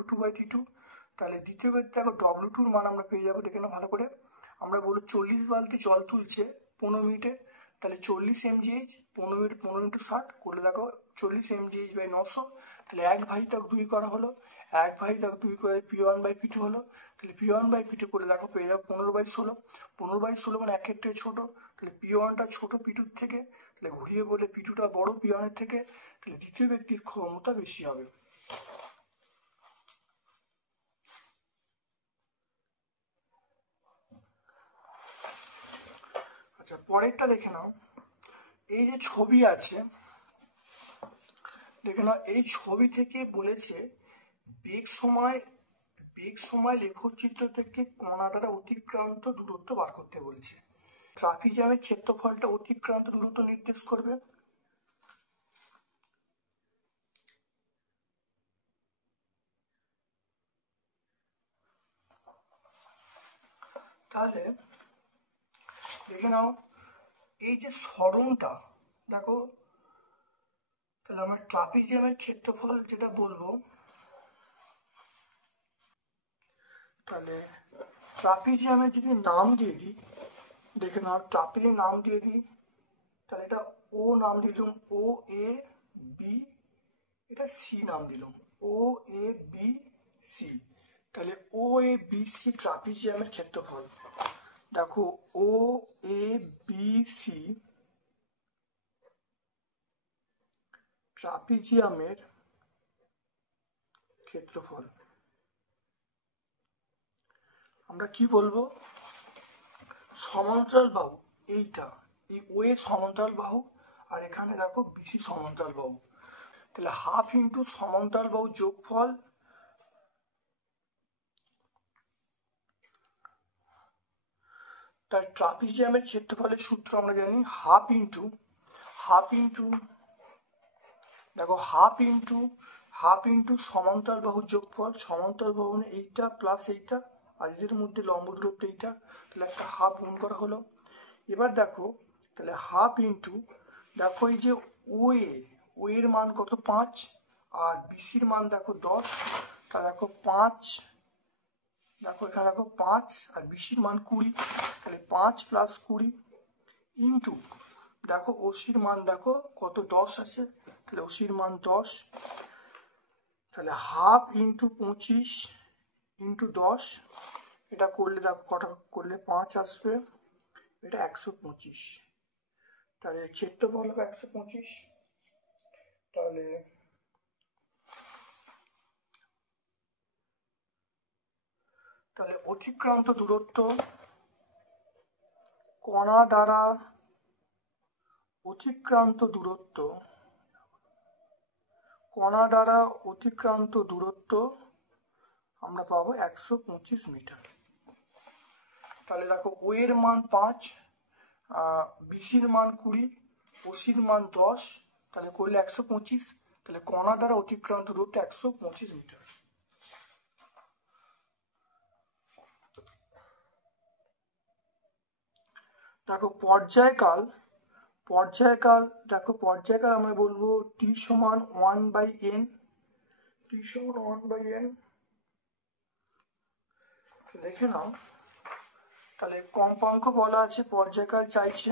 W2/T2। তাহলে দ্বিতীয় ব্যক্তি দেখো W2-র মান আমরা পেয়ে যাবো, দেখে নাও ভালো করে। আমরা বলবো 40 বালতি জল তুলছে 15 মিনিটে। তাহলে 40 mgh, 15 মিনিট 15 × 60 করলে দেখো 40 mgh/900। তাহলে 1/2 করা হলো, 1/2 করে P1/P2 হলো। তাহলে P1/P2 করে দেখো পেয়ে যাবো 15/16। 15/16 মানে একের থেকে ছোট। তাহলে P1টা ছোট P2-র থেকে। তাহলে ঘুরিয়ে বলে P2টা বড় P1-এর থেকে। তাহলে দ্বিতীয় ব্যক্তির ক্ষমতা বেশি হবে। আচ্ছা পরেরটা দেখে নাও। এই যে ছবি আছে দেখে নাও, এই ছবি থেকে বলেছে বেগ সময় লেখচিত্র থেকে কণা দ্বারা অতিক্রান্ত দূরত্ব বার করতে বলছে। ট্রাপিজিয়ামের ক্ষেত্রফলটা অতিক্রান্ত দূরত্ব নির্দেশ করবে। তাহলে দেখে নাও এই যে সরণটা দেখো, তাহলে আমরা ট্রাপিজিয়ামের ক্ষেত্রফল যেটা বলবো, তাহলে ট্রাপিজিয়ামের যদি নাম দিয়ে দিই, দেখে নাও ট্রাপিজের নাম দিয়ে দিই, তাহলে এটা ও নাম দিলাম OAB, এটা সি নাম দিলাম OABC। তাহলে OABC ট্রাপিজিয়ামের ক্ষেত্রফল। দেখো OABC ট্রাপিজিয়ামের ক্ষেত্রফল আমরা কি বলবো? সমান্তরাল বাহু এইটা, এই ওয়ে সমান্তরাল বাহু, আর এখানে দেখো বিসি সমান্তরাল বাহু। তাহলে হাফ ইন্টু সমান্তরাল বাহু যোগফল, তাই ট্রাপিজিয়ামের ক্ষেত্রফলের সূত্র আমরা জানি হাফ ইন্টু দেখো হাফ ইন্টু সমান্তরাল বাহু যোগফল। সমান্তরাল বাহু মানে এইটা প্লাস এইটা, আর এদের মধ্যে লম্ব দূরত্ব এইটা। তাহলে একটা হাফ গুণ করা হলো। এবার দেখো তাহলে হাফ ইন্টু দেখো এই যে ও এর মান কত 5, আর বিসির মান দেখো 10। তা দেখো 5, দেখো এখানে দেখো 5 আর বিসির মান 20। তাহলে 5 + 20 ইন্টু দেখো ওসির মান দেখো কত 10 আছে। তাহলে ওসির মান 10। তাহলে হাফ ইন্টু 25 ইন্টু 10, এটা করলে দেখো কটা করলে 5 আসবে, এটা 125। তাহলে ক্ষেত্রফল হবে 125। তাহলে অতিক্রান্ত দূরত্ব কণা দ্বারা অতিক্রান্ত দূরত্ব আমরা পাবো 125 মিটার। তাহলে দেখো ও এর মান 5, বিসির মান 20, ওসির মান 10, তাহলে করলে 125। তাহলে কণা দ্বারা অতিক্রান্ত দূরত্ব 125 মিটার। দেখো পর্যায়কাল আমরা বলবো টি সমান 1/n। টি সমান 1/n লিখে নাও। তাহলে কম্পাঙ্ক বলা আছে, পর্যায়কাল চাইছে,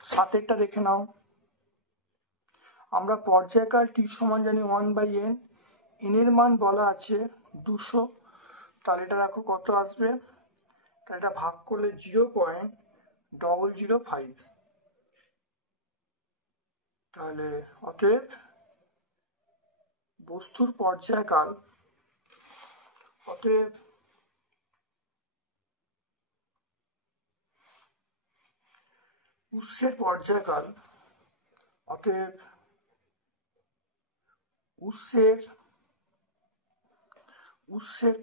সাতেরটা দেখে নাও। আমরা পর্যায়কাল টি সমান জানি 1/n, n এর মান বলা আছে 200। তাহলে এটা দেখো কত আসবে, তাহলে এটা ভাগ করলে 0.005। তাহলে অতএব বস্তুর পর্যায়কাল, অতএব উৎসের পর্যায়কাল, অতএব উৎসের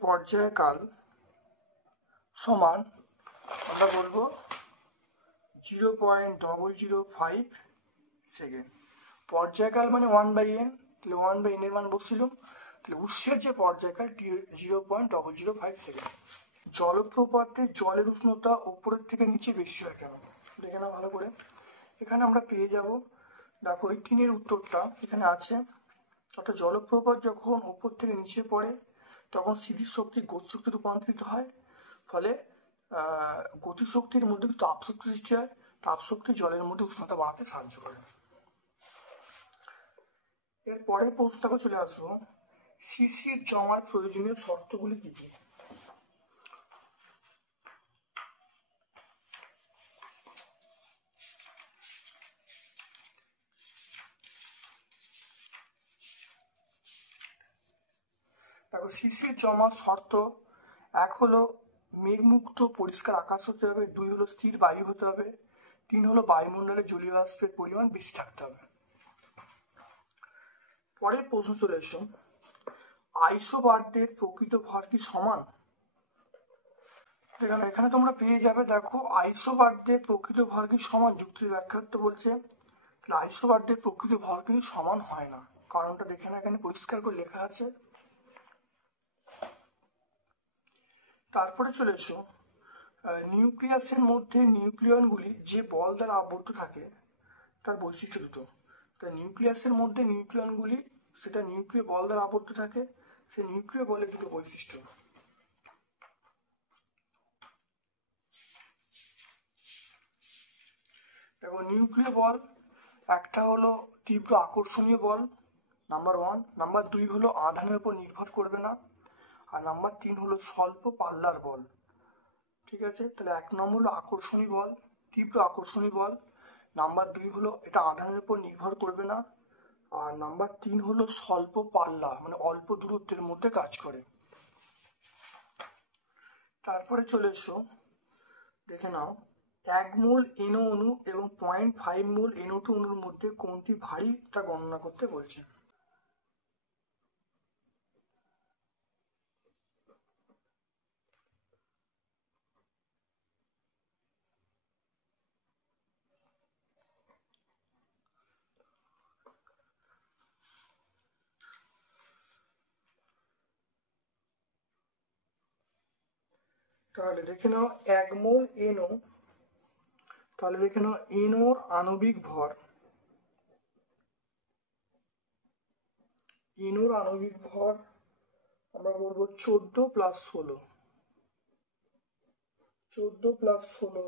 পর্যায়কাল সমান আমরা বলবো 0.005 সেকেন্ড। পর্যায়কাল মানে 1/n, তাহলে 1/n এর মান বসছিল, তাহলে উৎসের যে পর্যায়কাল 0.005 সেকেন্ড। জলপ্রপাতে জলের উষ্ণতা উপরের থেকে নিচে বেশি হয় কেন, দেখে নাও ভালো করে। এখানে আমরা পেয়ে যাব, দেখো এই 3-এর উত্তরটা এখানে আছে। অর্থাৎ জলপ্রপাত যখন উপর থেকে নিচে পড়ে তখন স্থিতিশক্তি গতিশক্তি রূপান্তরিত হয়, ফলে গতিশক্তির মধ্যে তাপশক্তি সৃষ্টি হয়। তাপশক্তি জলের মধ্যে উষ্ণতা বাড়াতে সাহায্য করে। এর পরের প্রশ্নটাকে চলে আসবো, শিশির জমার প্রয়োজনীয় শর্তগুলি কি কি। দেখো শিশির জমার শর্ত, এক হলো মেঘমুক্ত পরিষ্কার আকাশ হতে হবে, 2 হলো স্থির বায়ু হতে হবে, 3 হলো বায়ুমণ্ডলে জলীয় বাষ্পের পরিমাণ বেশি থাকতে হবে। পরের প্রশ্ন চলে এসো, আইসোবারদের প্রকৃত ভর কি সমান। এখানে তোমরা পেয়ে যাবে, দেখো আইসোবারদের প্রকৃত ভর কি সমান, যুক্তির ব্যাখ্যার্থ বলছে। আইসোবারদের প্রকৃত ভর কিন্তু সমান হয় না, কারণটা দেখে না, এখানে পরিষ্কার করে লেখা আছে। তারপরে চলে এসো, নিউক্লিয়াসের মধ্যে নিউক্লিয়নগুলি যে বল দ্বারা আবদ্ধ থাকে তার বৈশিষ্ট্য দুটো। তাই নিউক্লিয়াসের মধ্যে নিউক্লিয়নগুলি সেটা নিউক্লিয় বল দ্বারা আবদ্ধ থাকে, সেই নিউক্লিয় বলের দুটো বৈশিষ্ট্য। দেখো নিউক্লিয় বল, একটা হলো তীব্র আকর্ষণীয় বল, নাম্বার 1। নাম্বার 2 হলো আধানের উপর নির্ভর করবে না, আর নাম্বার 3 হলো স্বল্প পাল্লার বল। ঠিক আছে, তাহলে 1 নম্বর হলো আকর্ষণীয় বল, তীব্র আকর্ষণীয় বল। নাম্বার 2 হলো এটা আধানের উপর নির্ভর করবে না, আর নাম্বার 3 হলো স্বল্প পাল্লা, মানে অল্প দূরত্বের মধ্যে কাজ করে। তারপরে চলে এসো, দেখে নাও 1 মোল NO অণু এবং 0.5 মোল NO2 অণুর মধ্যে কোনটি ভারী তা গণনা করতে বলছে। তাহলে দেখে নাও 1 মোল NO, তাহলে দেখে নাও NOর আণবিক ভর, NOর আণবিক ভর আমরা বলবো 14 + 16, 14 + 16,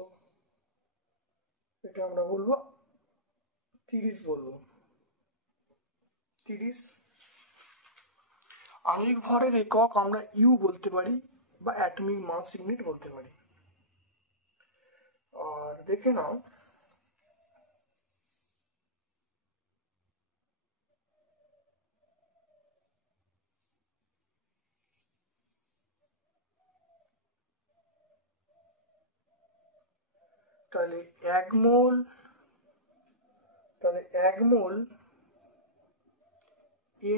এটা আমরা বলবো 30 বলবো, 30। আণবিক ভরের একক আমরা ইউ বলতে পারি বা অ্যাটমিক মাস ইউনিট বলতে পারি। আর দেখে নাও তাহলে 1 মোল, তাহলে 1 মোল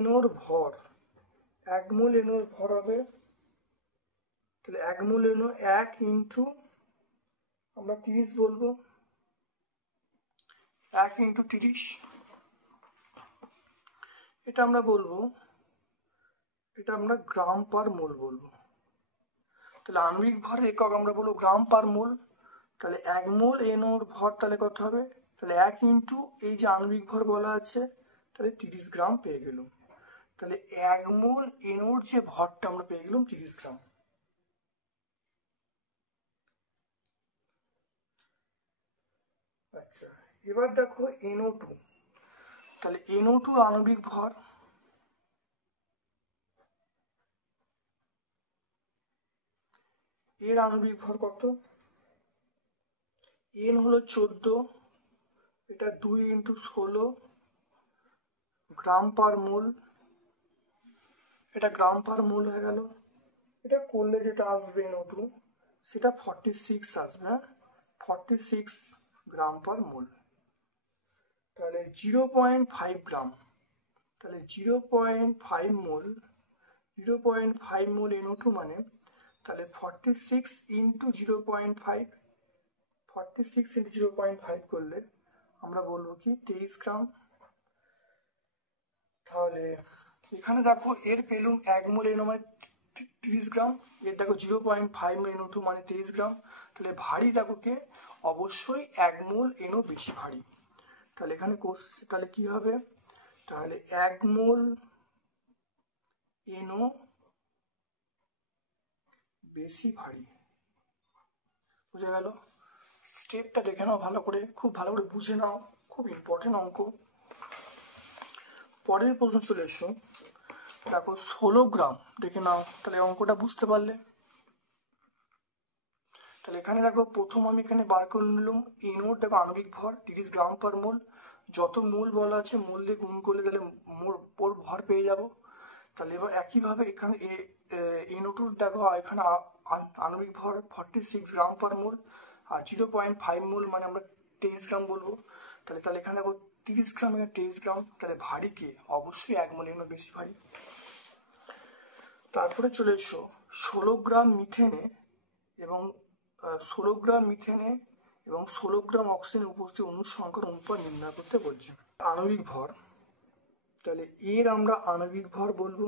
NOর ভর, 1 মোল NOর ভর হবে, তাহলে 1 মোল NO 1 ইন্টু আমরা 30 বলবো, 1 ইন্টু 30, এটা আমরা বলবো, এটা আমরা গ্রাম পার মোল বলবো। তাহলে আণবিক ভরের একক আমরা বলবো গ্রাম পার মোল। তাহলে 1 মোল NOর ভর তাহলে কত হবে, তাহলে 1 ইন্টু এই যে আণবিক ভর বলা আছে, তাহলে 30 গ্রাম পেয়ে গেলাম। তাহলে 1 মোল NOর যে ভরটা আমরা পেয়ে গেলাম 30 গ্রাম। আচ্ছা, এবার দেখো NO2, তাহলে NO2 আণবিক ভর, এর আণবিক ভর কত, N হলো 14, এটা 2 ইন্টু 16 গ্রাম পার মোল, এটা গ্রাম পার মোল হয়ে গেল। এটা করলে যেটা আসবে NO2 সেটা 46 আসবে, হ্যাঁ 46 গ্রাম পার মোল। তাহলে 0.5 গ্রাম, তাহলে 0.5 মোল, 0.5 মোল NO2 মানে তাহলে 46 ইন্টু 0.5, 46 ইন্টু 0.5 করলে আমরা বলবো কি 23 গ্রাম। তাহলে এখানে দেখো এর পেলুম 1 মোল NO মানে 30 গ্রাম, এর দেখো 0.5 মোল NO2 মানে 23 গ্রাম। তাহলে ভারী দেখো কে, অবশ্যই 1 মোল NO বেশি ভারী। তাহলে এখানে তাহলে কি হবে, তাহলে 1 মোল NO বেশি ভারী। বুঝে গেল? স্টেপটা দেখে নাও ভালো করে, খুব ভালো করে বুঝে নাও, খুব ইম্পর্টেন্ট অঙ্ক। পরের প্রশ্ন চলে এসো, দেখো 16 গ্রাম, দেখে নাও তাহলে অঙ্কটা বুঝতে পারলে। তাহলে এখানে দেখো প্রথম আমি এখানে বার করে নিলাম NOর দেখো আণবিক ভর 30 গ্রাম পার মোল, যত মোল বলা আছে মোল দিয়ে গুণ করলে তাহলে মোর ভর পেয়ে যাব। তাহলে এবার একইভাবে এখানে NO2 দেখো এখানে আণবিক ভর 46 গ্রাম পার মোল, আর 0.5 মোল মানে আমরা 23 গ্রাম বলবো। তাহলে তাহলে এখানে দেখো 30 গ্রাম, এখানে 23 গ্রাম, তাহলে ভারী কে, অবশ্যই 1 মোল NO বেশি ভারী। তারপরে চলে এসো 16 গ্রাম মিথেনে এবং 16 গ্রাম মিথেনে এবং 16 গ্রাম অক্সিজেন উপস্থিত অণুর সংখ্যার অনুপাত নির্ণয় করতে বলছে। আণবিক ভর, তাহলে এর আমরা আণবিক ভর বলবো,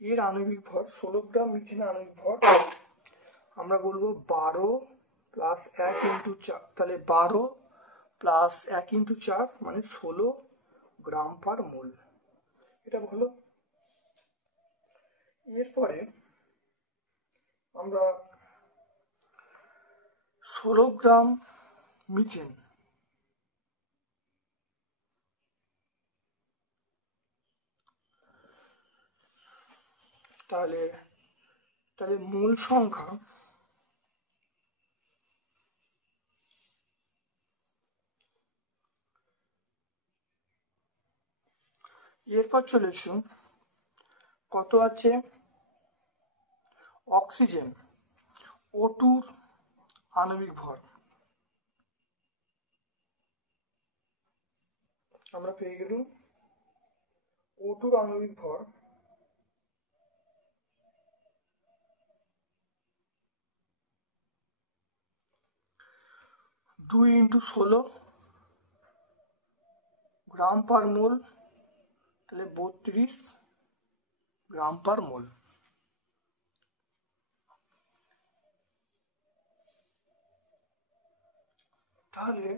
এর আণবিক ভর 16 গ্রাম মিথেনের আণবিক ভর আমরা বলবো 12 প্লাস 1 ইন্টু 4, তাহলে 12 প্লাস 1 ইন্টু 4 মানে 16 গ্রাম পার মোল, এটা হলো। এরপরে আমরা 16 গ্রাম মিথেন, তাহলে তাহলে মূল সংখ্যা এরপর চলে এসো কত আছে অক্সিজেন O2 আণবিক ভর, আমরা পেয়ে গেলাম O2 আণবিক ভর 2 ইন্টু 16 গ্রাম পার মোল, তাহলে 32 গ্রাম পার মোল। তাহলে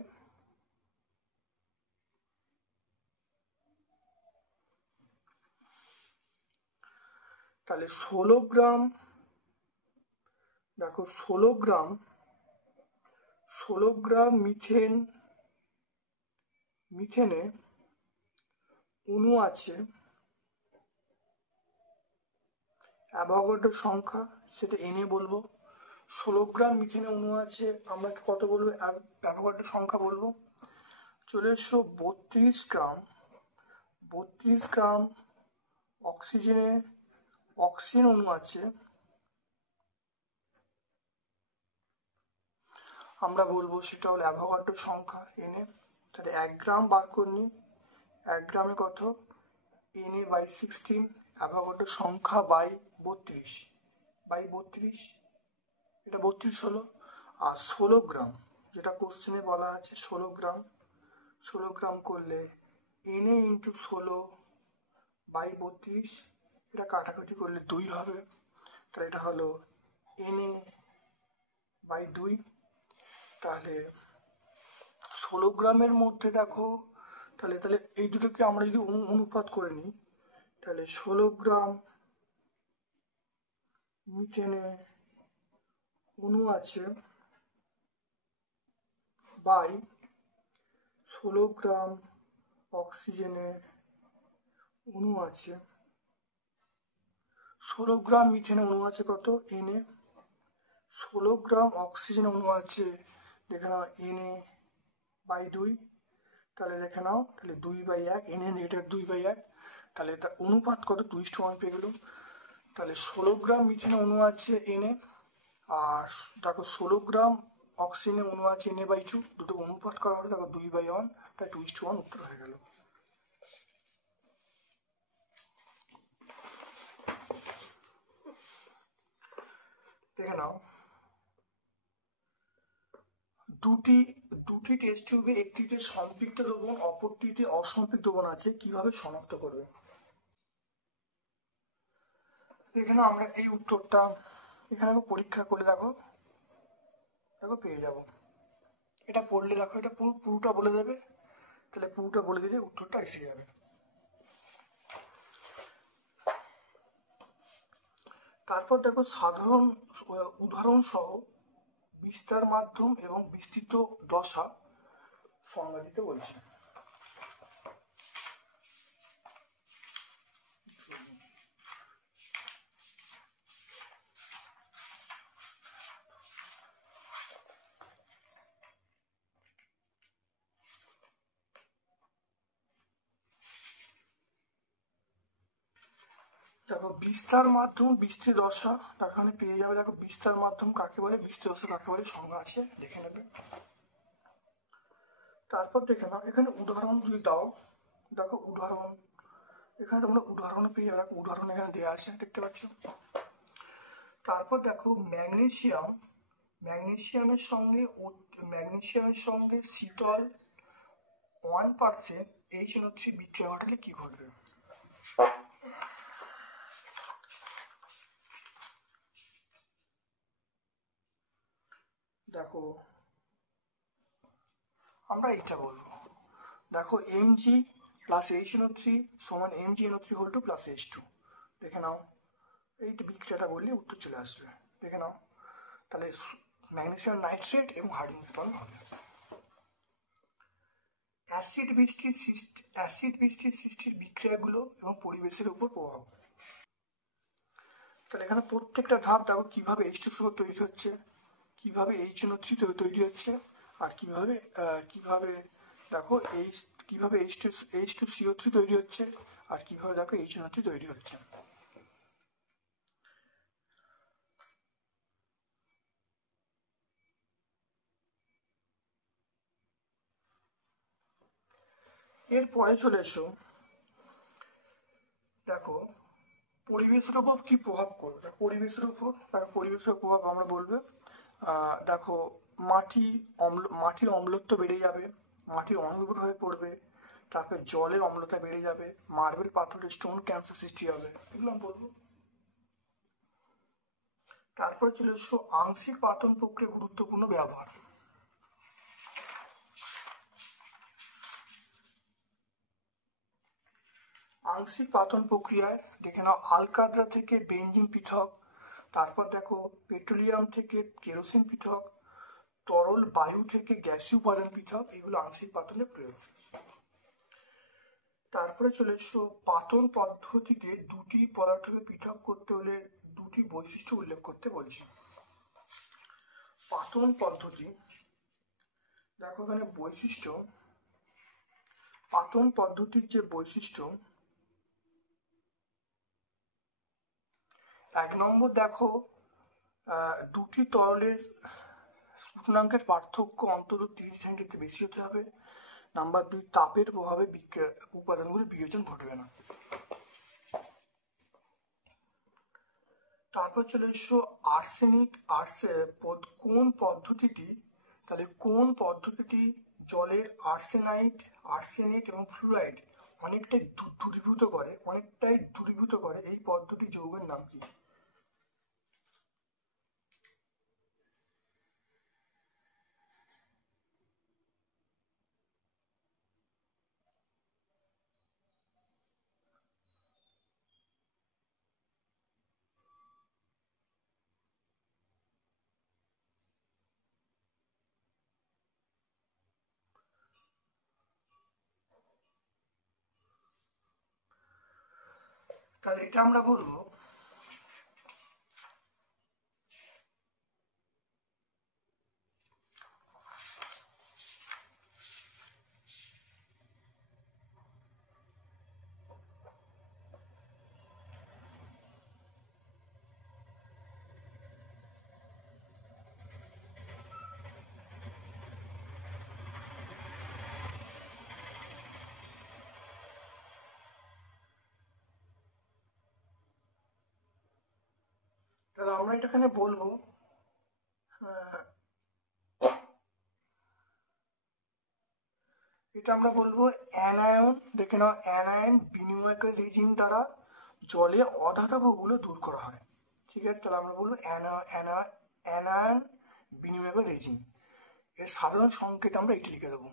তাহলে 16 গ্রাম, দেখো 16 গ্রাম মিথেনে অণু আছে, অ্যাভোগাড্রো সংখ্যা সেটা এনে বলবো। 16 গ্রাম মিথেনে অণু আছে, আমরা কত বলবো, অ্যাভোগাড্রো সংখ্যা বলবো। চলে এসো 32 গ্রাম অক্সিজেন অণু আছে, আমরা বলবো সেটা হলো অ্যাভোগাড্রো সংখ্যা এনে। তাহলে 1 গ্রাম বার করনি, 1 গ্রামে কত Na/16, অ্যাভোগাড্রো সংখ্যা বাই 32, এটা 32 হলো। আর 16 গ্রাম যেটা কোশ্চেনে বলা আছে 16 গ্রাম করলে Na ইন্টু 16/32, এটা কাটাকাটি করলে 2 হবে, তাহলে এটা হলো Na বাই 2, তাহলে 16 গ্রামের মধ্যে দেখো, তাহলে তাহলে এই দুটোকে আমরা যদি অনুপাত করে নিই, তাহলে 16 গ্রাম মিথেনে অণু আছে বাই 16 গ্রাম অক্সিজেনে অণু আছে। 16 গ্রাম মিথেনে অণু আছে কত? এনে। 16 গ্রাম অক্সিজেন অণু আছে, দেখে নাও এনে বাই 2, তাহলে দেখে নাও, তাহলে 2/1, এনে নেগেটিভ 2/1, তাহলে তার অনুপাত কত? 2:1 পেয়ে গেল। তাহলে 16 গ্রাম মিথেনে অণু আছে এনে, আর দেখো 16 গ্রাম অক্সিজেনে অণু আছে এনে বাই 2, দুটো অনুপাত করা হলে দেখো 2/1, তাই 2:1 উত্তর হয়ে গেল। দেখে নাও, দুটি টেস্ট টিউবে একটিতে সম্পৃক্ত দ্রবণ অপরটিতে অসম্পৃক্ত দ্রবণ আছে, কিভাবে শনাক্ত করবে? এখানে আমরা এই উত্তরটা এখানে পরীক্ষা করে দেখো পেয়ে যাব। এটা পড়লে দেখো, এটা পুরোটা বলে দেবে, তাহলে পুরোটা বলে দিলে উত্তরটা এসে যাবে। তারপর দেখো সাধারণ উদাহরণ সহ বিস্তার মাধ্যম এবং বিস্তৃত দশা সংজ্ঞা দিতে বলছে। দেখো বিস্তার মাধ্যম বিস্তৃত দশা এখানে পেয়ে যাবে। দেখো বিস্তার মাধ্যম কাকে বলে, বিস্তৃত দশা কাকে বলে, সংজ্ঞা আছে, দেখে নেবে। তারপর দেখে নাও, এখানে উদাহরণ যদি দাও, দেখো উদাহরণ এখানে তোমরা উদাহরণ পেয়ে যাবে, উদাহরণ এখানে দেওয়া আছে, দেখতে পাচ্ছ। তারপর দেখো ম্যাগনেসিয়ামের সঙ্গে শীতল 1% HNO3 বিক্রিয়া ঘটালে কি ঘটবে? দেখো আমরা এটা বলবো, দেখো Mg প্লাস HNO3 সমান MgNO3 হোল 2 প্লাস H2, দেখে নাও এই বিক্রিয়াটা বললে উত্তর চলে আসবে। দেখে নাও, তাহলে ম্যাগনেসিয়াম নাইট্রেট এবং হাইড্রোজেন উৎপন্ন হবে। অ্যাসিড বৃষ্টির সৃষ্টির বিক্রিয়াগুলো এবং পরিবেশের উপর প্রভাব। তাহলে এখানে প্রত্যেকটা ধাপ দেখো কিভাবে H2SO তৈরি হচ্ছে, কিভাবে HNO3 তৈরি হচ্ছে, আর কিভাবে দেখো কিভাবে H2CO3 তৈরি হচ্ছে, আর কিভাবে দেখো HNO3 তৈরি হচ্ছে। এরপরে চলে এসো, দেখো পরিবেশের উপর কি প্রভাব করবে। পরিবেশের উপর প্রভাব আমরা বলবো, দেখো মাটির অম্লত্ব বেড়ে যাবে, মাটির অনুর্বর হয়ে পড়বে, তারপরে জলের অম্লতা বেড়ে যাবে, মার্বেল পাথরের স্টোন ক্যান্সার সৃষ্টি হবে, এগুলো আমি বলবো। তারপরে চলে এসো আংশিক পাতন প্রক্রিয়া গুরুত্বপূর্ণ ব্যবহার। আংশিক পাতন প্রক্রিয়ায় দেখে নাও আলকাদ্রা থেকে বেঞ্জিন পৃথক, তারপর দেখো পেট্রোলিয়াম থেকে কেরোসিন পৃথক, তরল বায়ু থেকে গ্যাসীয় উপাদান পৃথক, এগুলো আংশিক পাতনের প্রয়োগ। তারপরে চলে এসো পাতন পদ্ধতিতে দুটি পদার্থকে পৃথক করতে হলে দুটি বৈশিষ্ট্য উল্লেখ করতে বলছি। পাতন পদ্ধতি, দেখো এখানে বৈশিষ্ট্য, পাতন পদ্ধতির যে বৈশিষ্ট্য, 1 নম্বর দেখো দুটি তরলের স্ফুটনাঙ্কের পার্থক্য অন্তত 30 সেন্টিগ্রেড বেশি হতে হবে। নাম্বার 2, তাপের প্রভাবে উপাদানগুলি বিয়োজন ঘটবে না। তারপর চলে এসো কোন পদ্ধতিটি, তাহলে কোন পদ্ধতিটি জলের আর্সেনেট এবং ফ্লুরাইড অনেকটাই দূরীভূত করে, এই পদ্ধতি যৌগের নাম কি? তাহলে এটা আমরা বলবো তাহলে আমরা এটা এখানে বলবো এটা আমরা বলবো অ্যানায়ন, দেখে নাও, অ্যানায়ন বিনিময়কারী রেজিন দ্বারা জলে অধাতবগুলো দূর করা হয়। ঠিক আছে, তাহলে আমরা বলবো অ্যানায়ন বিনিময়কারী রেজিন। এর সাধারণ সংকেত আমরা এটি লিখে দেবো।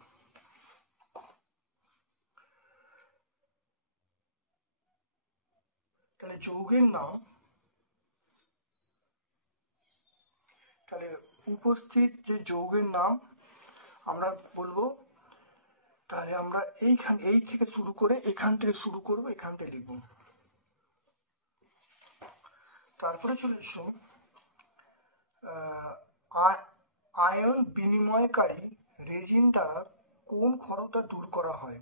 তাহলে যৌগের নাম, তাহলে উপস্থিত যে যৌগের নাম আমরা বলবো, তাহলে আমরা এই থেকে শুরু করে এখান থেকে শুরু করবো, এখান থেকে লিখবো। তারপরে চলে এসো আয়ন বিনিময়কারী রেজিন দ্বারা কোন ক্ষরতা দূর করা হয়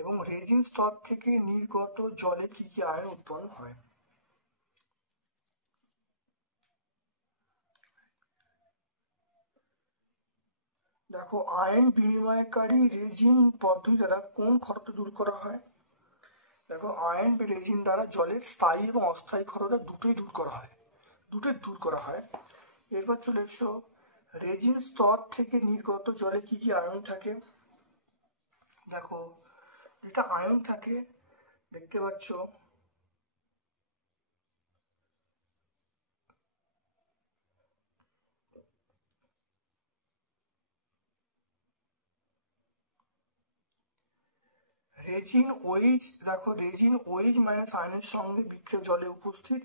এবং রেজিন স্তর থেকে নির্গত জলে কি কি আয়ন উৎপন্ন হয়। দেখো, আয়ন বিনিময়কারী রেজিন পদ্ধতি দ্বারা কোন ক্ষরতা দূর করা হয়। দেখো, আয়ন রেজিন দ্বারা জলের স্থায়ী এবং অস্থায়ী ক্ষরতা দুটোই দূর করা হয়। এরপর চলে এসো রেজিন স্তর থেকে নির্গত জলে কি কি আয়ন থাকে। দেখো, যেটা আয়ন থাকে দেখতে পাচ্ছ, রেজিন ওইচ, দেখো রেজিন ওইচ মাইনাস আয়নের সঙ্গে বিক্রিয়া জলে উপস্থিত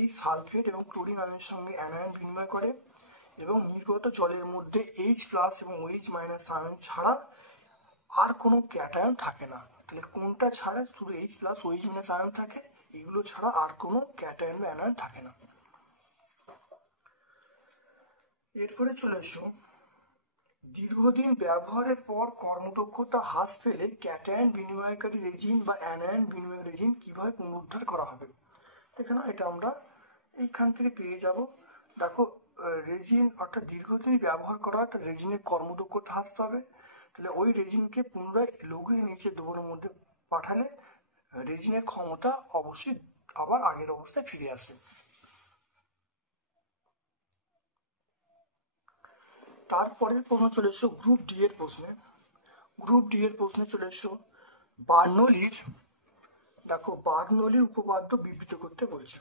এই সালফেট এবং ক্লোরিন আয়নের সঙ্গে অ্যানায়ন বিনিময় করে এবং নির্গত জলের মধ্যে এইচ প্লাস এবং ওইচ মাইনাস আয়ন ছাড়া আর কোনো ক্যাটায়ন থাকে না। তাহলে কোনটা ছাড়া? শুধু H plus OH minus ion থাকে, এগুলো ছাড়া আর কোনো ক্যাটায়ন বা অ্যানায়ন থাকে না। এরপরে চলে এসো দীর্ঘদিন ব্যবহারের পর কর্মদক্ষতা হ্রাস পেলে ক্যাটায়ন বিনিময়কারী রেজিন বা অ্যানায়ন বিনিময় রেজিন কিভাবে পুনরুদ্ধার করা হবে। এখানে এটা আমরা এইখান থেকে পেয়ে যাব। দেখো, রেজিন অর্থাৎ দীর্ঘদিন ব্যবহার করা অর্থাৎ রেজিনের কর্মদক্ষতা হ্রাস পাবে। তাহলে ওই রেজিনকে পুনরায় লৌহের নিচে দ্রবণের মধ্যে পাঠালে রেজিনের ক্ষমতা অবশ্যই আবার আগের অবস্থায় ফিরে আসে। তারপরের প্রশ্ন চলে এসো গ্রুপ ডি এর প্রশ্নে চলে এসো বার্নৌলির, দেখো বার্নৌলির উপপাদ্য বিবৃত করতে বলছে।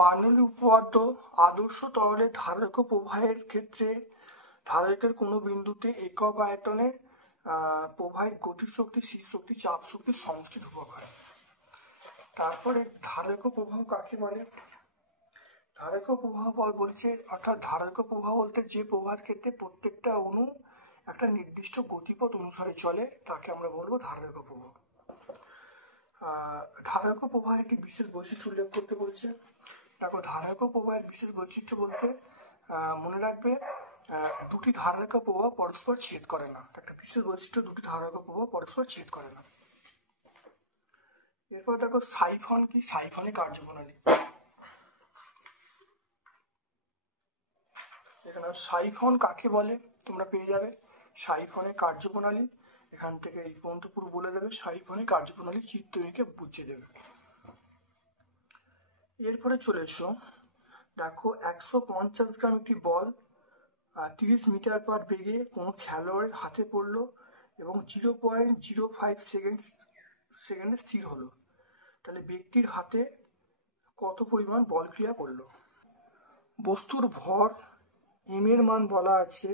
বার্নৌলি উপপাদ্য আদর্শ তরলে ধারক প্রবাহের ক্ষেত্রে ধারকের কোনো বিন্দুতে একক আয়তনে প্রবাহের গতিশক্তি, স্থির শক্তি, চাপ শক্তির সমষ্টি ধ্রুবক হয়। তারপরে ধারক প্রবাহ কাকে বলে? ধারক প্রবাহ বলছে, অর্থাৎ ধারক প্রবাহ বলতে যে প্রবাহের ক্ষেত্রে প্রত্যেকটা অণু একটা নির্দিষ্ট গতিপথ অনুসারে চলে তাকে আমরা বলবো ধারক প্রবাহ। ধারক প্রবাহের একটি বিশেষ বৈশিষ্ট্য উল্লেখ করতে বলছে। দেখো, ধারক প্রবাহের বিশেষ বৈশিষ্ট্য বলতে মনে রাখবে দুটি ধারক প্রবাহ পরস্পর ছেদ করে না। একটা বিশেষ বৈশিষ্ট্য, দুটি ধারক প্রবাহ পরস্পর ছেদ করে না। এরপর দেখো সাইফন কি, সাইফনের কার্যপ্রণালী। এখানে সাইফন কাকে বলে তোমরা পেয়ে যাবে, সাইফনের কার্যপ্রণালী এখান থেকে এই পর্যন্ত পুরো বলে দেবে, সাইফনের কার্যপ্রণালী চিত্র এঁকে বুঝিয়ে দেবে। এরপরে চলে এসো, দেখো 150 গ্রাম একটি বল 30 মিটার পার বেগে কোনো খেলোয়াড়ের হাতে পড়লো এবং 0.05 সেকেন্ডে স্থির হলো। তাহলে ব্যক্তির হাতে কত পরিমাণ বল ক্রিয়া করলো? বস্তুর ভর এম এর মান বলা আছে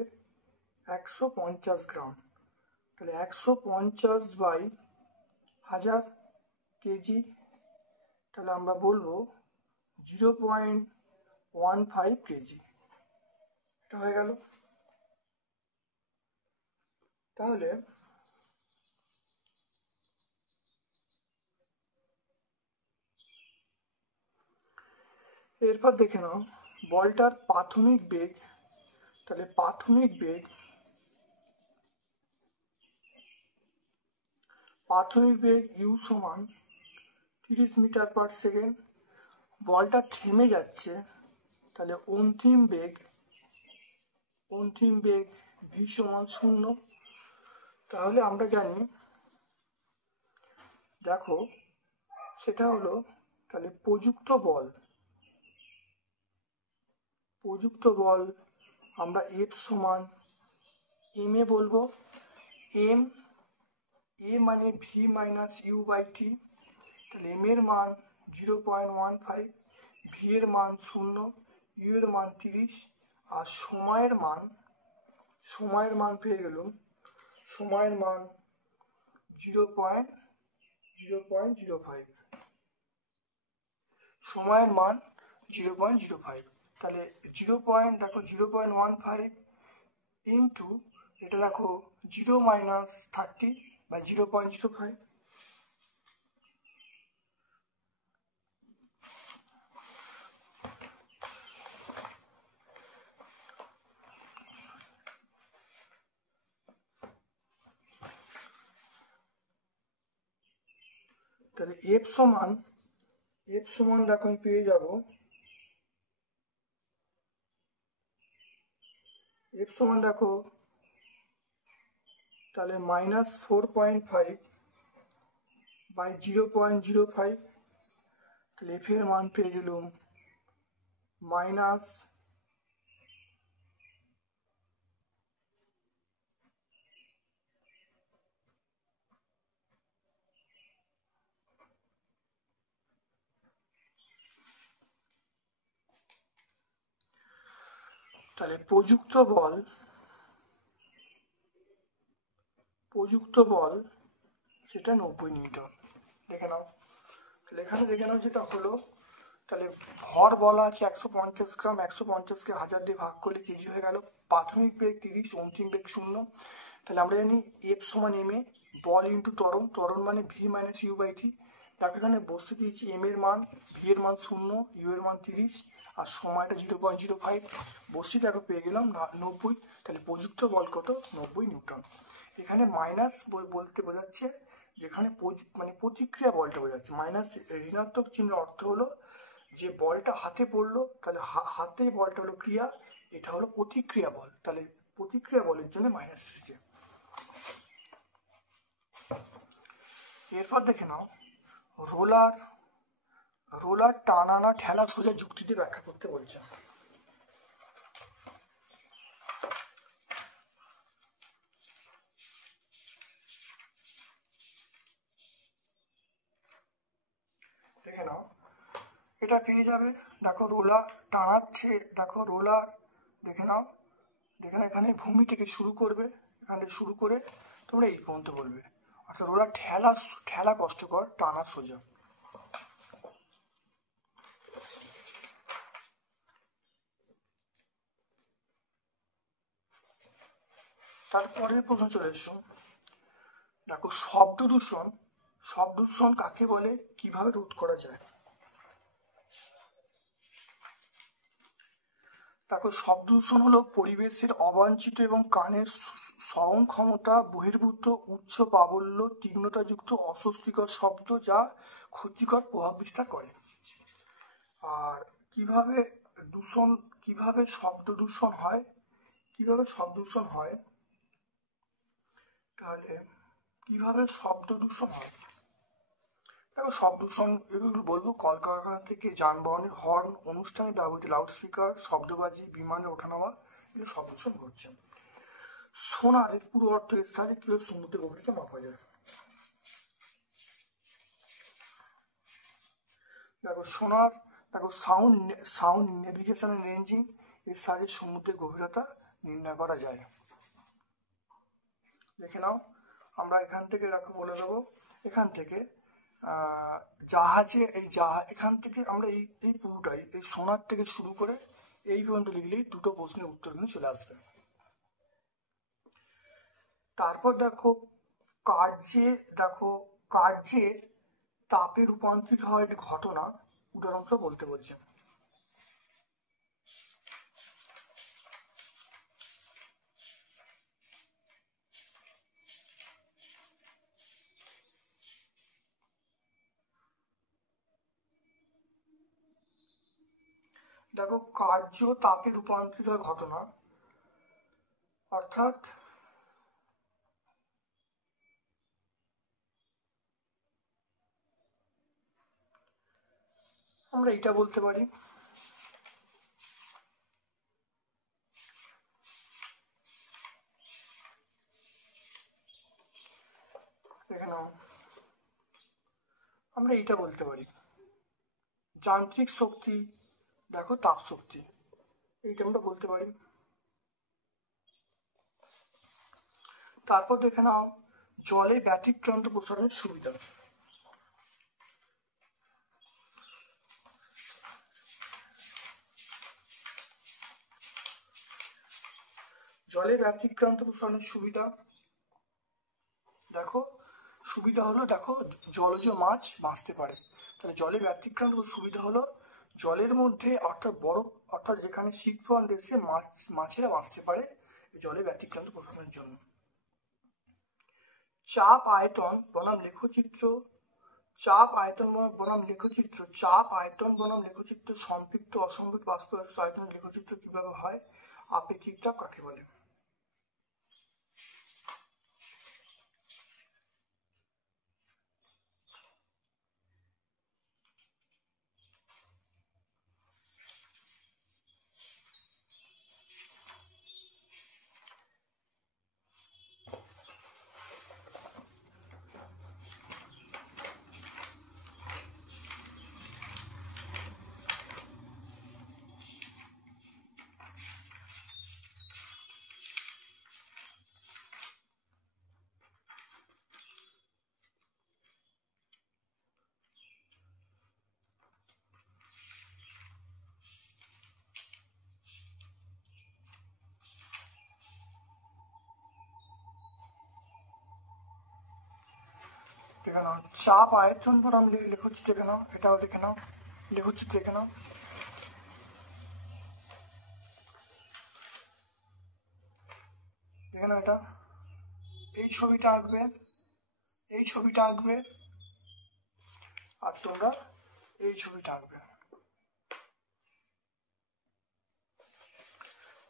150 গ্রাম। তাহলে 150 বাই 1000 কেজি, তাহলে আমরা বলবো 0.15 কেজি। এটা হয়ে গেল। তাহলে এরপর দেখে নাও বলটার প্রাথমিক বেগ। তাহলে প্রাথমিক বেগ ইউ সমান 30 মিটার পার সেকেন্ড। বলটা থেমে যাচ্ছে, তাহলে অন্তিম বেগ ভি সমান 0। তাহলে আমরা জানি, দেখো সেটা হলো, তাহলে প্রযুক্ত বল আমরা এফ সমান এম এ বলবো। এ মানে V minus you by T. তাহলে এম এর মান 0.15, ভি এর মান 0, ইউ এর মান 30, আর সময়ের মান পেয়ে গেলাম, সময়ের মান 0.05। সময়ের মান 0.05। তাহলে 0.15 ইন্টু এটা দেখো 0-30 বা 0.05। তাহলে এফ সমান দেখো আমি পেয়ে যাব, এফ সমান দেখো তাহলে -4.5 বাই 0.05। তাহলে এফ এর মান পেয়ে গেলাম মাইনাস তাহলে প্রযুক্ত বল সেটা 90 নিউটন। দেখে নাও, তাহলে এখানে দেখে নাও যেটা হলো, তাহলে ভর বলা আছে 150 গ্রাম, 150কে 1000 দিয়ে ভাগ করলে কেজি হয়ে গেল। প্রাথমিক বেগ 30, অন্তিম বেগ 0। তাহলে আমরা জানি এফ সমান এম এ, বল ইন্টু ত্বরণ মানে V minus you by T. তাকে এখানে বসতে দিয়েছি এম এর মান, ভি এর মান 0, ইউ এর মান 30, আর সময়টা 0.05 বসিয়ে দেখো পেয়ে গেলাম 90। তাহলে প্রযুক্ত বল কত? 90 নিউটন। এখানে মাইনাস বলতে বোঝাচ্ছে যেখানে মানে প্রতিক্রিয়া বলটা বোঝাচ্ছে। মাইনাস ঋণাত্মক চিহ্নের অর্থ হলো যে বলটা হাতে পড়লো, তাহলে হাতে বলটা হলো ক্রিয়া, এটা হলো প্রতিক্রিয়া বল। তাহলে প্রতিক্রিয়া বলের জন্য মাইনাস এসেছে। এরপর দেখে নাও রোলার টানা না ঠেলা সোজা যুক্তিতে ব্যাখ্যা করতে বলছে। দেখে নাও, এটা পেয়ে যাবে। দেখো রোলার টানাচ্ছে, দেখো রোলার, দেখে নাও এখানে ভূমি থেকে শুরু করবে, এখানে শুরু করে তোমরা এই পর্যন্ত বলবে। অর্থাৎ রোলার ঠেলা কষ্টকর, টানা সোজা। তারপরের প্রশ্ন চলে এসো। দেখো শব্দ দূষণ কাকে বলে, কিভাবে রোধ করা যায়? দেখো শব্দ দূষণ হলো পরিবেশের অবাঞ্ছিত এবং কানের শ্রবণ ক্ষমতা বহির্ভূত উচ্চ প্রাবল্য তীক্ষ্ণতাযুক্ত অস্বস্তিকর শব্দ যা ক্ষতিকর প্রভাব বিস্তার করে। আর কিভাবে শব্দ দূষণ হয়, তাহলে কিভাবে শব্দ দূষণ হয়? দেখো শব্দ দূষণ এগুলো বলবো, কলকারখানা থেকে যানবাহনের হর্ন, অনুষ্ঠানে ব্যবহৃত লাউডস্পিকার, শব্দবাজি, বিমানের ওঠানামা, এগুলো শব্দ দূষণ ঘটছে। সোনারের পুরো অর্থ এর সাহায্যে কিভাবে সমুদ্রের গভীরতা মাপা যায়? দেখো সাউন্ড নেভিগেশন এন্ড রেঞ্জিং এর সাহায্যে সমুদ্রের গভীরতা নির্ণয় করা যায়। দেখে নাও, আমরা এখান থেকে দেখো বলে দেবো, এখান থেকে জাহাজে এখান থেকে আমরা এই পুরোটাই এই সোনার থেকে শুরু করে এই পর্যন্ত লিখলেই দুটো প্রশ্নের উত্তর কিন্তু চলে আসবে। তারপর কার্যের তাপে রূপান্তরিত হওয়ার একটি ঘটনা উদাহরণটা বলতে বলছে। দেখো, কার্য তাপে রূপান্তরিত হওয়ার ঘটনা অর্থাৎ আমরা এটা বলতে পারি, এখানে আমরা এটা বলতে পারি যান্ত্রিক শক্তি, দেখো তাপ শক্তি, এইটা আমরা বলতে পারি। তারপর দেখে নাও জলে ব্যতিক্রান্ত প্রসারণের সুবিধা। জলে ব্যতিক্রান্ত প্রসারণের সুবিধা, দেখো সুবিধা হলো, দেখো জলজ মাছ বাঁচতে পারে। তাহলে জলে ব্যতিক্রান্ত সুবিধা হলো জলের মধ্যে অর্থাৎ যেখানে শীত প্রধান দেশে মাছেরা বাঁচতে পারে জলে ব্যতিক্রান্ত প্রসারণের জন্য। চাপ আয়তন বনাম লেখচিত্র সম্পৃক্ত অসম্পৃক্ত বাষ্প আয়তনের লেখচিত্র কিভাবে হয়, আপেক্ষিক চাপ কাকে বলে? দেখে নাও চাপ আয়তন বনাম লেখচিত্র, দেখে নাও এটাও দেখে নাও, লেখচিত্র দেখে নাও। দেখে নাও এটা, এই ছবিটা আঁকবে আর তোমরা এই ছবিটা আঁকবে।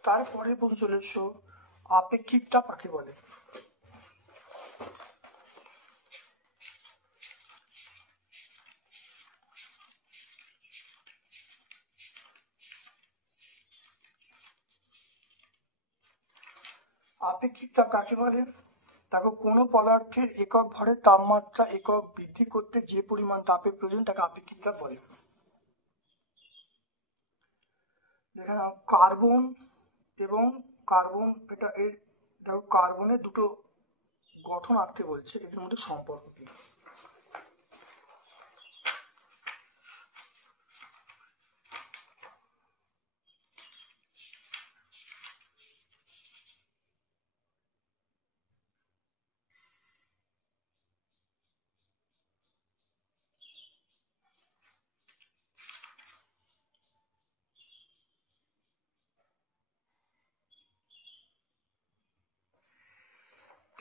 তারপরে বলতে চলেছ আপেক্ষিক চাপ কাকে বলে? আপেক্ষিক তাপ কাকে বলে? দেখো, কোনো পদার্থের একক ভরের তাপমাত্রা একক বৃদ্ধি করতে যে পরিমাণ তাপের প্রয়োজন তাকে আপেক্ষিক তাপ বলে। দেখে নাও কার্বন এটা দেখো কার্বনের দুটো গঠন আঁকতে বলছে, এদের মধ্যে সম্পর্ক কি?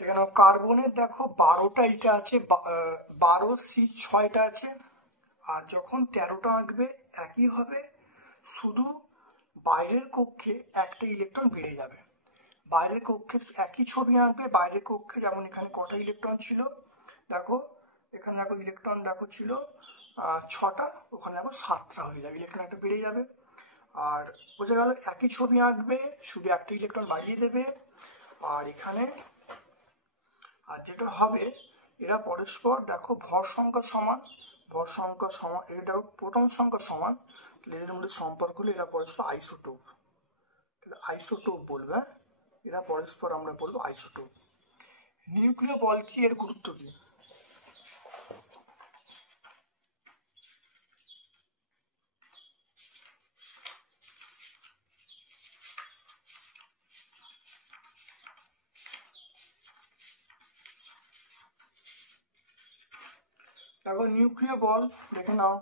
এখানে কার্বনের দেখো 12টা ইটা আছে, 12C6টা আছে, আর যখন 13টা আঁকবে একই হবে, শুধু বাইরের কক্ষে একটা ইলেকট্রন বেড়ে যাবে। বাইরের কক্ষে একই ছবি আঁকবে, বাইরের কক্ষে যেমন এখানে কটা ইলেকট্রন ছিল, দেখো এখানে দেখো ইলেকট্রন দেখো ছিল 6টা, ওখানে দেখো 7টা হয়ে যাবে, ইলেকট্রন একটা বেড়ে যাবে। আর বোঝা গেল একই ছবি আঁকবে, শুধু একটা ইলেকট্রন বাড়িয়ে দেবে। আর এখানে আর যেটা হবে, এরা পরস্পর দেখো ভর সংখ্যা সমান, এটা প্রোটন সংখ্যা সমান, এদের মধ্যে সম্পর্ক হলে এরা পরস্পর আইসোটোপ, বলবে, এরা পরস্পর আমরা বলবো আইসোটোপ। নিউক্লিয় বল কি, এর গুরুত্ব কি? দেখো নিউক্লিয় বল দেখে নাও।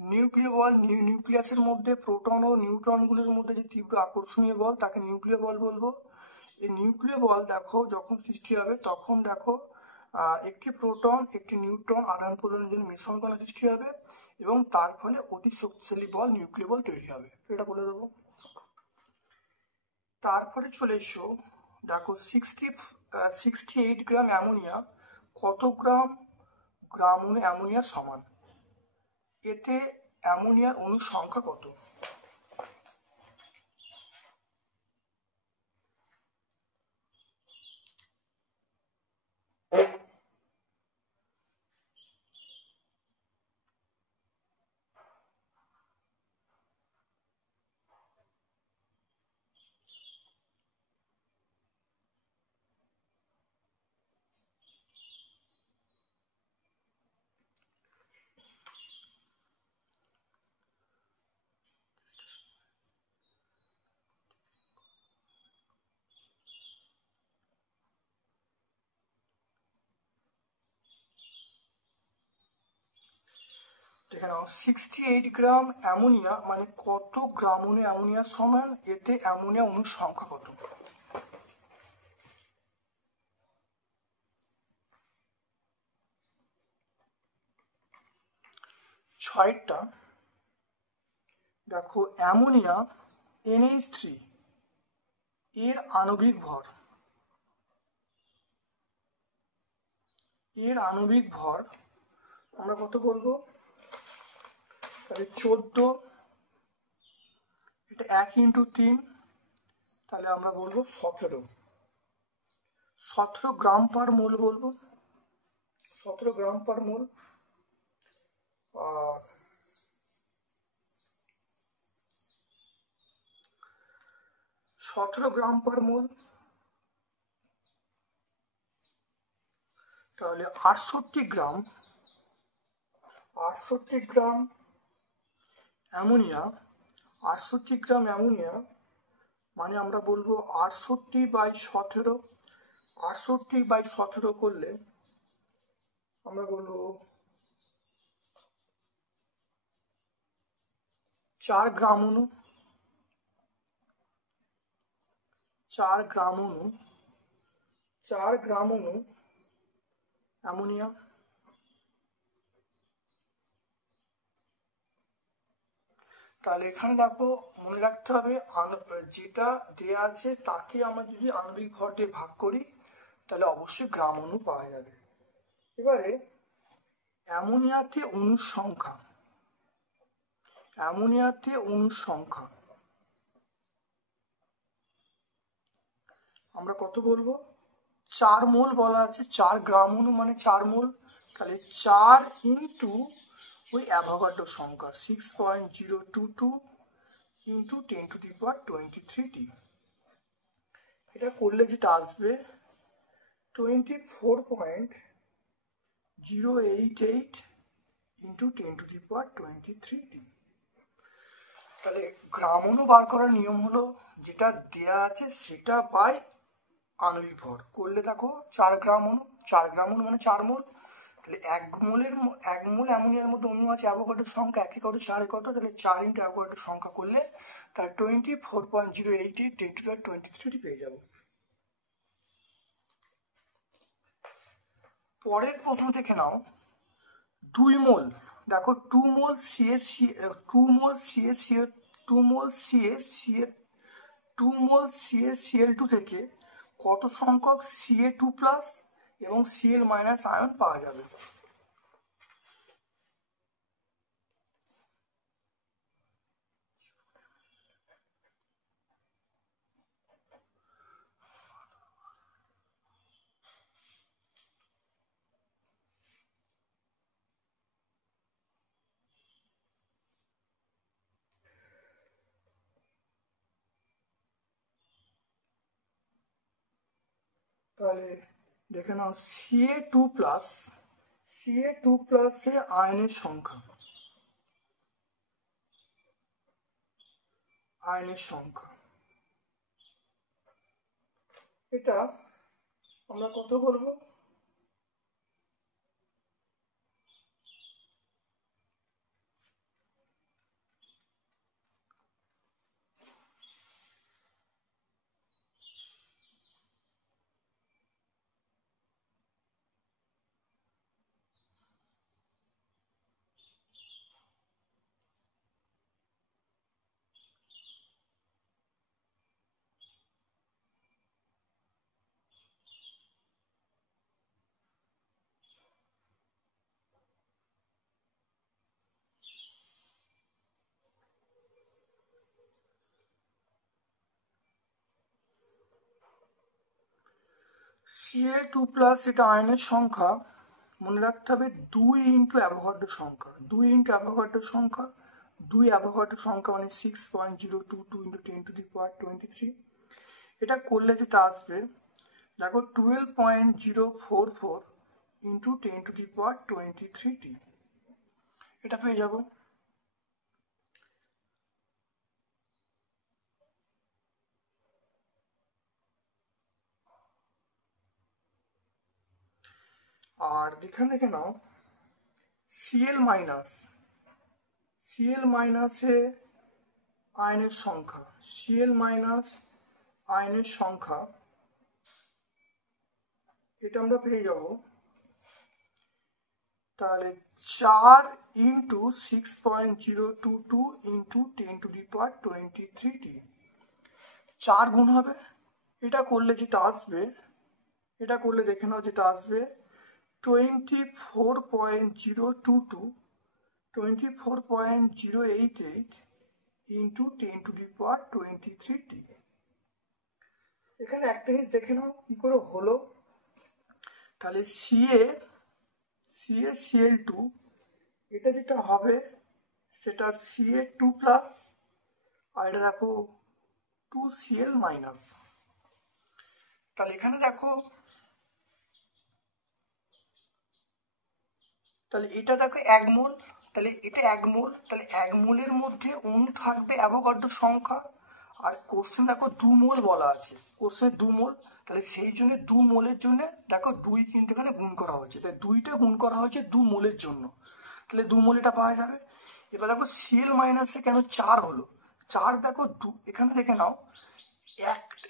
নিউক্লিয় বল নিউক্লিয়াসের মধ্যে প্রোটন ও নিউট্রনগুলোর মধ্যে যে তীব্র আকর্ষণীয় বল তাকে নিউক্লিয় বল বলবো। এই নিউক্লিয় বল দেখো যখন সৃষ্টি হবে তখন দেখো একটি প্রোটন একটি নিউট্রন আদান প্রদানের জন্য মিশ্রণ কণা সৃষ্টি হবে এবং তার ফলে অতি শক্তিশালী বল নিউক্লিয় বল তৈরি হবে, এটা বলে দেবো। তারপরে চলে এসো, দেখো 68 গ্রাম অ্যামোনিয়া কত গ্রাম অ্যামোনিয়া সমান, এতে অ্যামোনিয়ার অণুর সংখ্যা কত? দেখে নাও 68 গ্রাম অ্যামোনিয়া মানে কত গ্রাম অণু অ্যামোনিয়া সমান, এতে অ্যামোনিয়া অণুর সংখ্যা কত? ছয়টা, দেখো অ্যামোনিয়া NH3 এর আণবিক ভর আমরা কত বলবো? তাহলে 14, এটা 1 × 3, তাহলে আমরা বলবো 17 গ্রাম পার মোল বলবো, 17 গ্রাম পার মোল। আর 17 গ্রাম পার মোল, তাহলে 68 গ্রাম অ্যামোনিয়া, 68 গ্রাম অ্যামোনিয়া মানে আমরা বলবো 68/17 করলে আমরা বলবো 4 গ্রাম অণু, 4 গ্রাম অণু অ্যামোনিয়া। তাহলে এখানে দেখো মনে রাখতে হবে যেটা দেয়া আছে তাকে আমরা যদি আণবিক ভর দিয়ে ভাগ করি তাহলে অবশ্যই গ্রাম অণু পাওয়া যাবে। এবারে অ্যামোনিয়াতে অণুর সংখ্যা আমরা কত বলবো? 4 মোল বলা আছে, 4 গ্রাম অণু মানে 4 মোল, তাহলে 4 ইন্টু ওই অ্যাভোগাড্রো সংখ্যা 6.022 ইন্টু 10⁻23T, এটা করলে যেটা আসবে 24.088 ইন্টু 10⁻23T। তাহলে গ্রাম অণু বার করার নিয়ম হলো যেটা দেয়া আছে সেটা বাই আণবিক ভর করলে দেখো 4 গ্রাম অণু মানে 4 মোল, তাহলে 1 মোল অ্যামোনিয়ার মধ্যে অণু আছে অ্যাভোগাড্রোর সংখ্যা 1 কত 4 কত, তাহলে 4 ইন্টু অ্যাভোগাড্রোর সংখ্যা করলে তাহলে 24.088 10⁻23T পেয়ে যাবো। পরের প্রশ্ন দেখে নাও 2 মোল, দেখো 2 মোল CaCl2 থেকে কত সংখ্যক Ca2+ এবং Cl- আয়ন পাওয়া যাবে? তাহলে দেখে নাও Ca2+ এর আয়নের সংখ্যা এটা আমরা কত বলবো? Ca2+ এটা আয়নের সংখ্যা, মনে রাখতে হবে 2 ইন্টু অ্যাভোগাড্রো সংখ্যা, 2 ইন্টু অ্যাভোগাড্রো সংখ্যা, 2 অ্যাভোগাড্রো সংখ্যা মানে 6.022 ইন্টু 10⁻23। এটা করলে যেটা আসবে দেখো 12.044 ইন্টু 10⁻23t, এটা পেয়ে যাব। আর এখানে দেখে নাও Cl মাইনাস, Cl মাইনাসে আয়নের সংখ্যা, Cl মাইনাস আয়নের সংখ্যা, এটা আমরা পেয়ে যাব তাহলে 4 ইন্টু 6.022 ইন্টু 10⁻23t, 4 গুণ হবে। এটা করলে যেটা আসবে, এটা করলে দেখে নাও যেটা আসবে 24.022 24.088 ইন্টু 10⁻23t। এখানে একটা জিনিস দেখে নাও কি করে হলো, তাহলে CaCl2 এটা যেটা হবে সেটা Ca2+, আর এটা দেখো 2Cl মাইনাস। তাহলে এখানে দেখো, তাহলে এটা দেখো 1 মোল, তাহলে এটা 1 মোল, তাহলে 1 মোলের মধ্যে অণু থাকবে অ্যাভোগাড্রো সংখ্যা, আর কোশ্চেন দেখো 2 মোল বলা আছে, কোশ্চেন 2 মোল, তাহলে সেই জন্য 2 মোলের জন্য দেখো 2 কিন্তু এখানে গুণ করা হয়েছে, তাই 2টা গুণ করা হয়েছে 2 মোলের জন্য, তাহলে 2 মোল এটা পাওয়া যাবে। এবার দেখো Cl মাইনাসে কেন 4 হলো, 4 দেখো এখানে দেখে নাও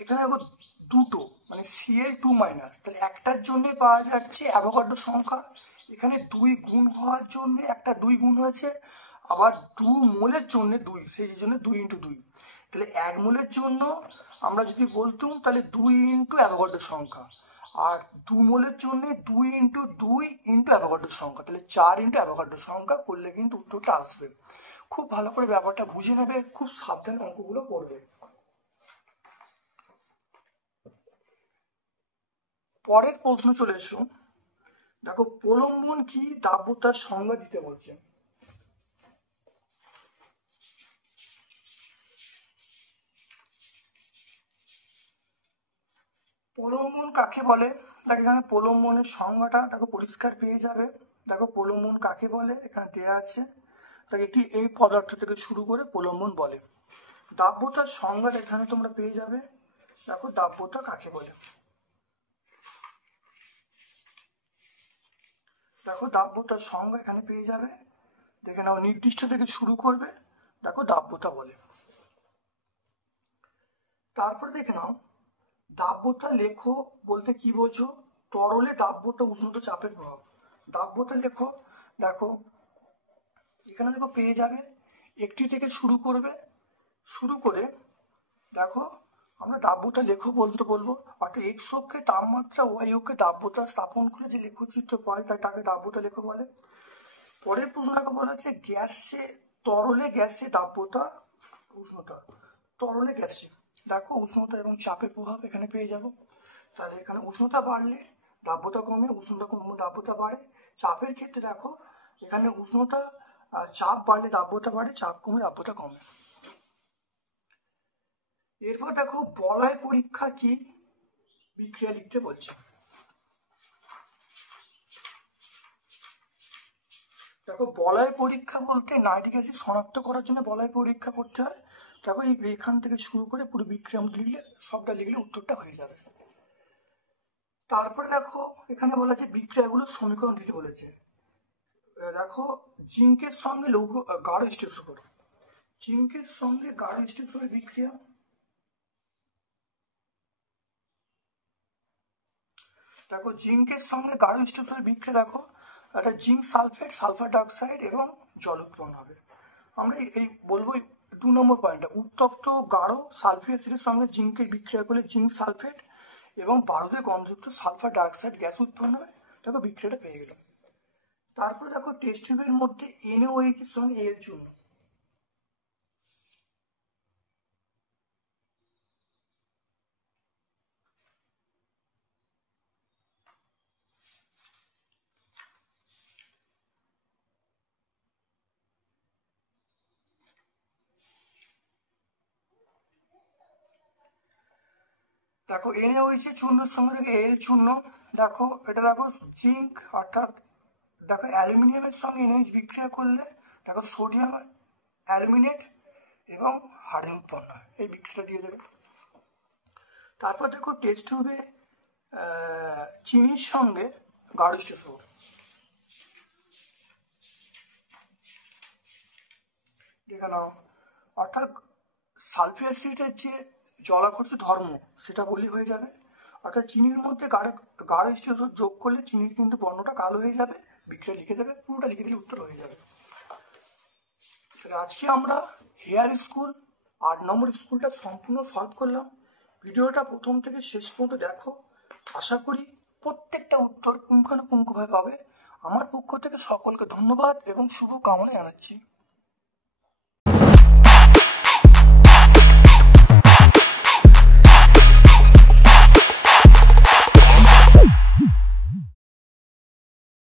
এখানে দেখো দুটো মানে Cl2 মাইনাস, তাহলে একটার জন্য পাওয়া যাচ্ছে অ্যাভোগাড্রো সংখ্যা, এখানে 2 গুণ হওয়ার জন্য একটা 2 গুণ হয়েছে, আবার 2 মোলের জন্য 2, সেই জন্য 2 ইন্টু 2, তাহলে 1 মোলের জন্য আমরা যদি বলতাম তাহলে 2 ইন্টু অ্যাভোগাড্রো সংখ্যা, আর 2 মোলের জন্য 2 ইন্টু 2 ইন্টু অ্যাভোগাড্রো সংখ্যা, তাহলে 4 ইন্টু অ্যাভোগাড্রো সংখ্যা করলে কিন্তু উত্তরটা আসবে। খুব ভালো করে ব্যাপারটা বুঝে নেবে, খুব সাবধানে অঙ্কগুলো করবে। পরের প্রশ্ন চলে এসো, দেখো প্রলম্বন কি, দাব্যতার সংজ্ঞা দিতে বলছে। প্রলম্বন কাকে বলে, দেখো এখানে প্রলম্বনের সংজ্ঞাটা দেখো পরিষ্কার পেয়ে যাবে। দেখো প্রলম্বন কাকে বলে এখানে দেওয়া আছে, দেখো একটি এই পদার্থ থেকে শুরু করে প্রলম্বন বলে। দাব্যতার সংজ্ঞা এখানে তোমরা পেয়ে যাবে। দেখো দাব্যতা কাকে বলে, দেখো দাব্যতার সংজ্ঞা এখানে পেয়ে যাবে, দেখে নাও নির্দিষ্ট থেকে শুরু করবে, দেখো দাব্যতা বলে। তারপর দেখে নাও দাব্যতা লেখো বলতে কি বোঝো, তরলে দাব্যতা উষ্ণতা চাপের প্রভাব, দাব্যতা লেখো। দেখো এখানে দেখো পেয়ে যাবে একটি থেকে শুরু করবে, শুরু করে দেখো আমরা দাব্যতা লেখো বলতে বলবো, অর্থাৎ এক্স অক্ষে তাপমাত্রা, ওয়াই অক্ষে দাব্যতা স্থাপন করে যে লেখচিত্র পায় তাকে দাব্যতা লেখো বলে। পরের প্রশ্নটাকে বলা হচ্ছে গ্যাসে, তরলে গ্যাসে দাব্যতা উষ্ণতা, তরলে গ্যাসে দেখো উষ্ণতা এবং চাপের প্রভাব এখানে পেয়ে যাব। তাহলে এখানে উষ্ণতা বাড়লে দাব্যতা কমে, উষ্ণতা কমে দাব্যতা বাড়ে। চাপের ক্ষেত্রে দেখো এখানে উষ্ণতা চাপ বাড়লে দাব্যতা বাড়ে, চাপ কমে দাব্যতা কমে। এরপর দেখো বলয় পরীক্ষা কি বিক্রিয়া লিখতে বলছে। দেখো বলয় পরীক্ষা বলতে নাইট্রিক অ্যাসিড শনাক্ত করার জন্য বলয় পরীক্ষা করতে হয়। দেখো এই এখান থেকে শুরু করে পুরো বিক্রিয়া লিখলে, সবটা লিখলে উত্তরটা হয়ে যাবে। তারপরে দেখো এখানে বলা আছে বিক্রিয়াগুলোর সমীকরণ দিতে বলেছে। দেখো জিঙ্কের সঙ্গে লৌহ গাঢ় স্টিফ্লোর, জিঙ্কের সঙ্গে গাঢ় স্টিফ্লোরের বিক্রিয়া, দেখো জিঙ্কের সঙ্গে গাঢ় স্টিফ্লোরের বিক্রিয়া, দেখো একটা জিঙ্ক সালফেট, সালফার ডাইঅক্সাইড এবং জল উৎপন্ন হবে। আমরা এই বলবো 2 নম্বর পয়েন্টটা, উত্তপ্ত গাঢ় সালফিক অ্যাসিডের সঙ্গে জিঙ্কের বিক্রিয়া করলে জিঙ্ক সালফেট এবং বারুদের গন্ধযুক্ত সালফার ডাইঅক্সাইড গ্যাস উৎপন্ন হবে। দেখো বিক্রিয়াটা পেয়ে গেলাম। তারপর দেখো টেস্ট টিউবের মধ্যে NaOH এর সঙ্গে এর জন্য, দেখো NaOH চূর্ণের সঙ্গে দেখো Al চূর্ণ, দেখো এটা দেখো জিঙ্ক অর্থাৎ দেখো অ্যালুমিনিয়ামের সঙ্গে NaOH বিক্রিয়া করলে দেখো সোডিয়াম অ্যালুমিনেট এবং হার্ডেন উৎপন্ন হয়, এই বিক্রিয়াটা দিয়ে দেবে। তারপর দেখো টেস্ট টিউবে চিনির সঙ্গে গাঢ় স্টোর, দেখে নাও, অর্থাৎ সালফিউরিক অ্যাসিডের যে জলাকর্ষ ধর্ম সেটা বলি হয়ে যাবে, অর্থাৎ চিনির মধ্যে গাঢ় স্টোর যোগ করলে চিনির কিন্তু বর্ণটা কালো হয়ে যাবে, বিক্রিয়া লিখে দেবে, পুরোটা লিখে দিলে উত্তর হয়ে যাবে। তাহলে আজকে আমরা হেয়ার স্কুল 8 নম্বর স্কুলটা সম্পূর্ণ সলভ করলাম। ভিডিওটা প্রথম থেকে শেষ পর্যন্ত দেখো, আশা করি প্রত্যেকটা উত্তর পুঙ্খানুপুঙ্খভাবে পাবে। আমার পক্ষ থেকে সকলকে ধন্যবাদ এবং শুভ কামনা জানাচ্ছি।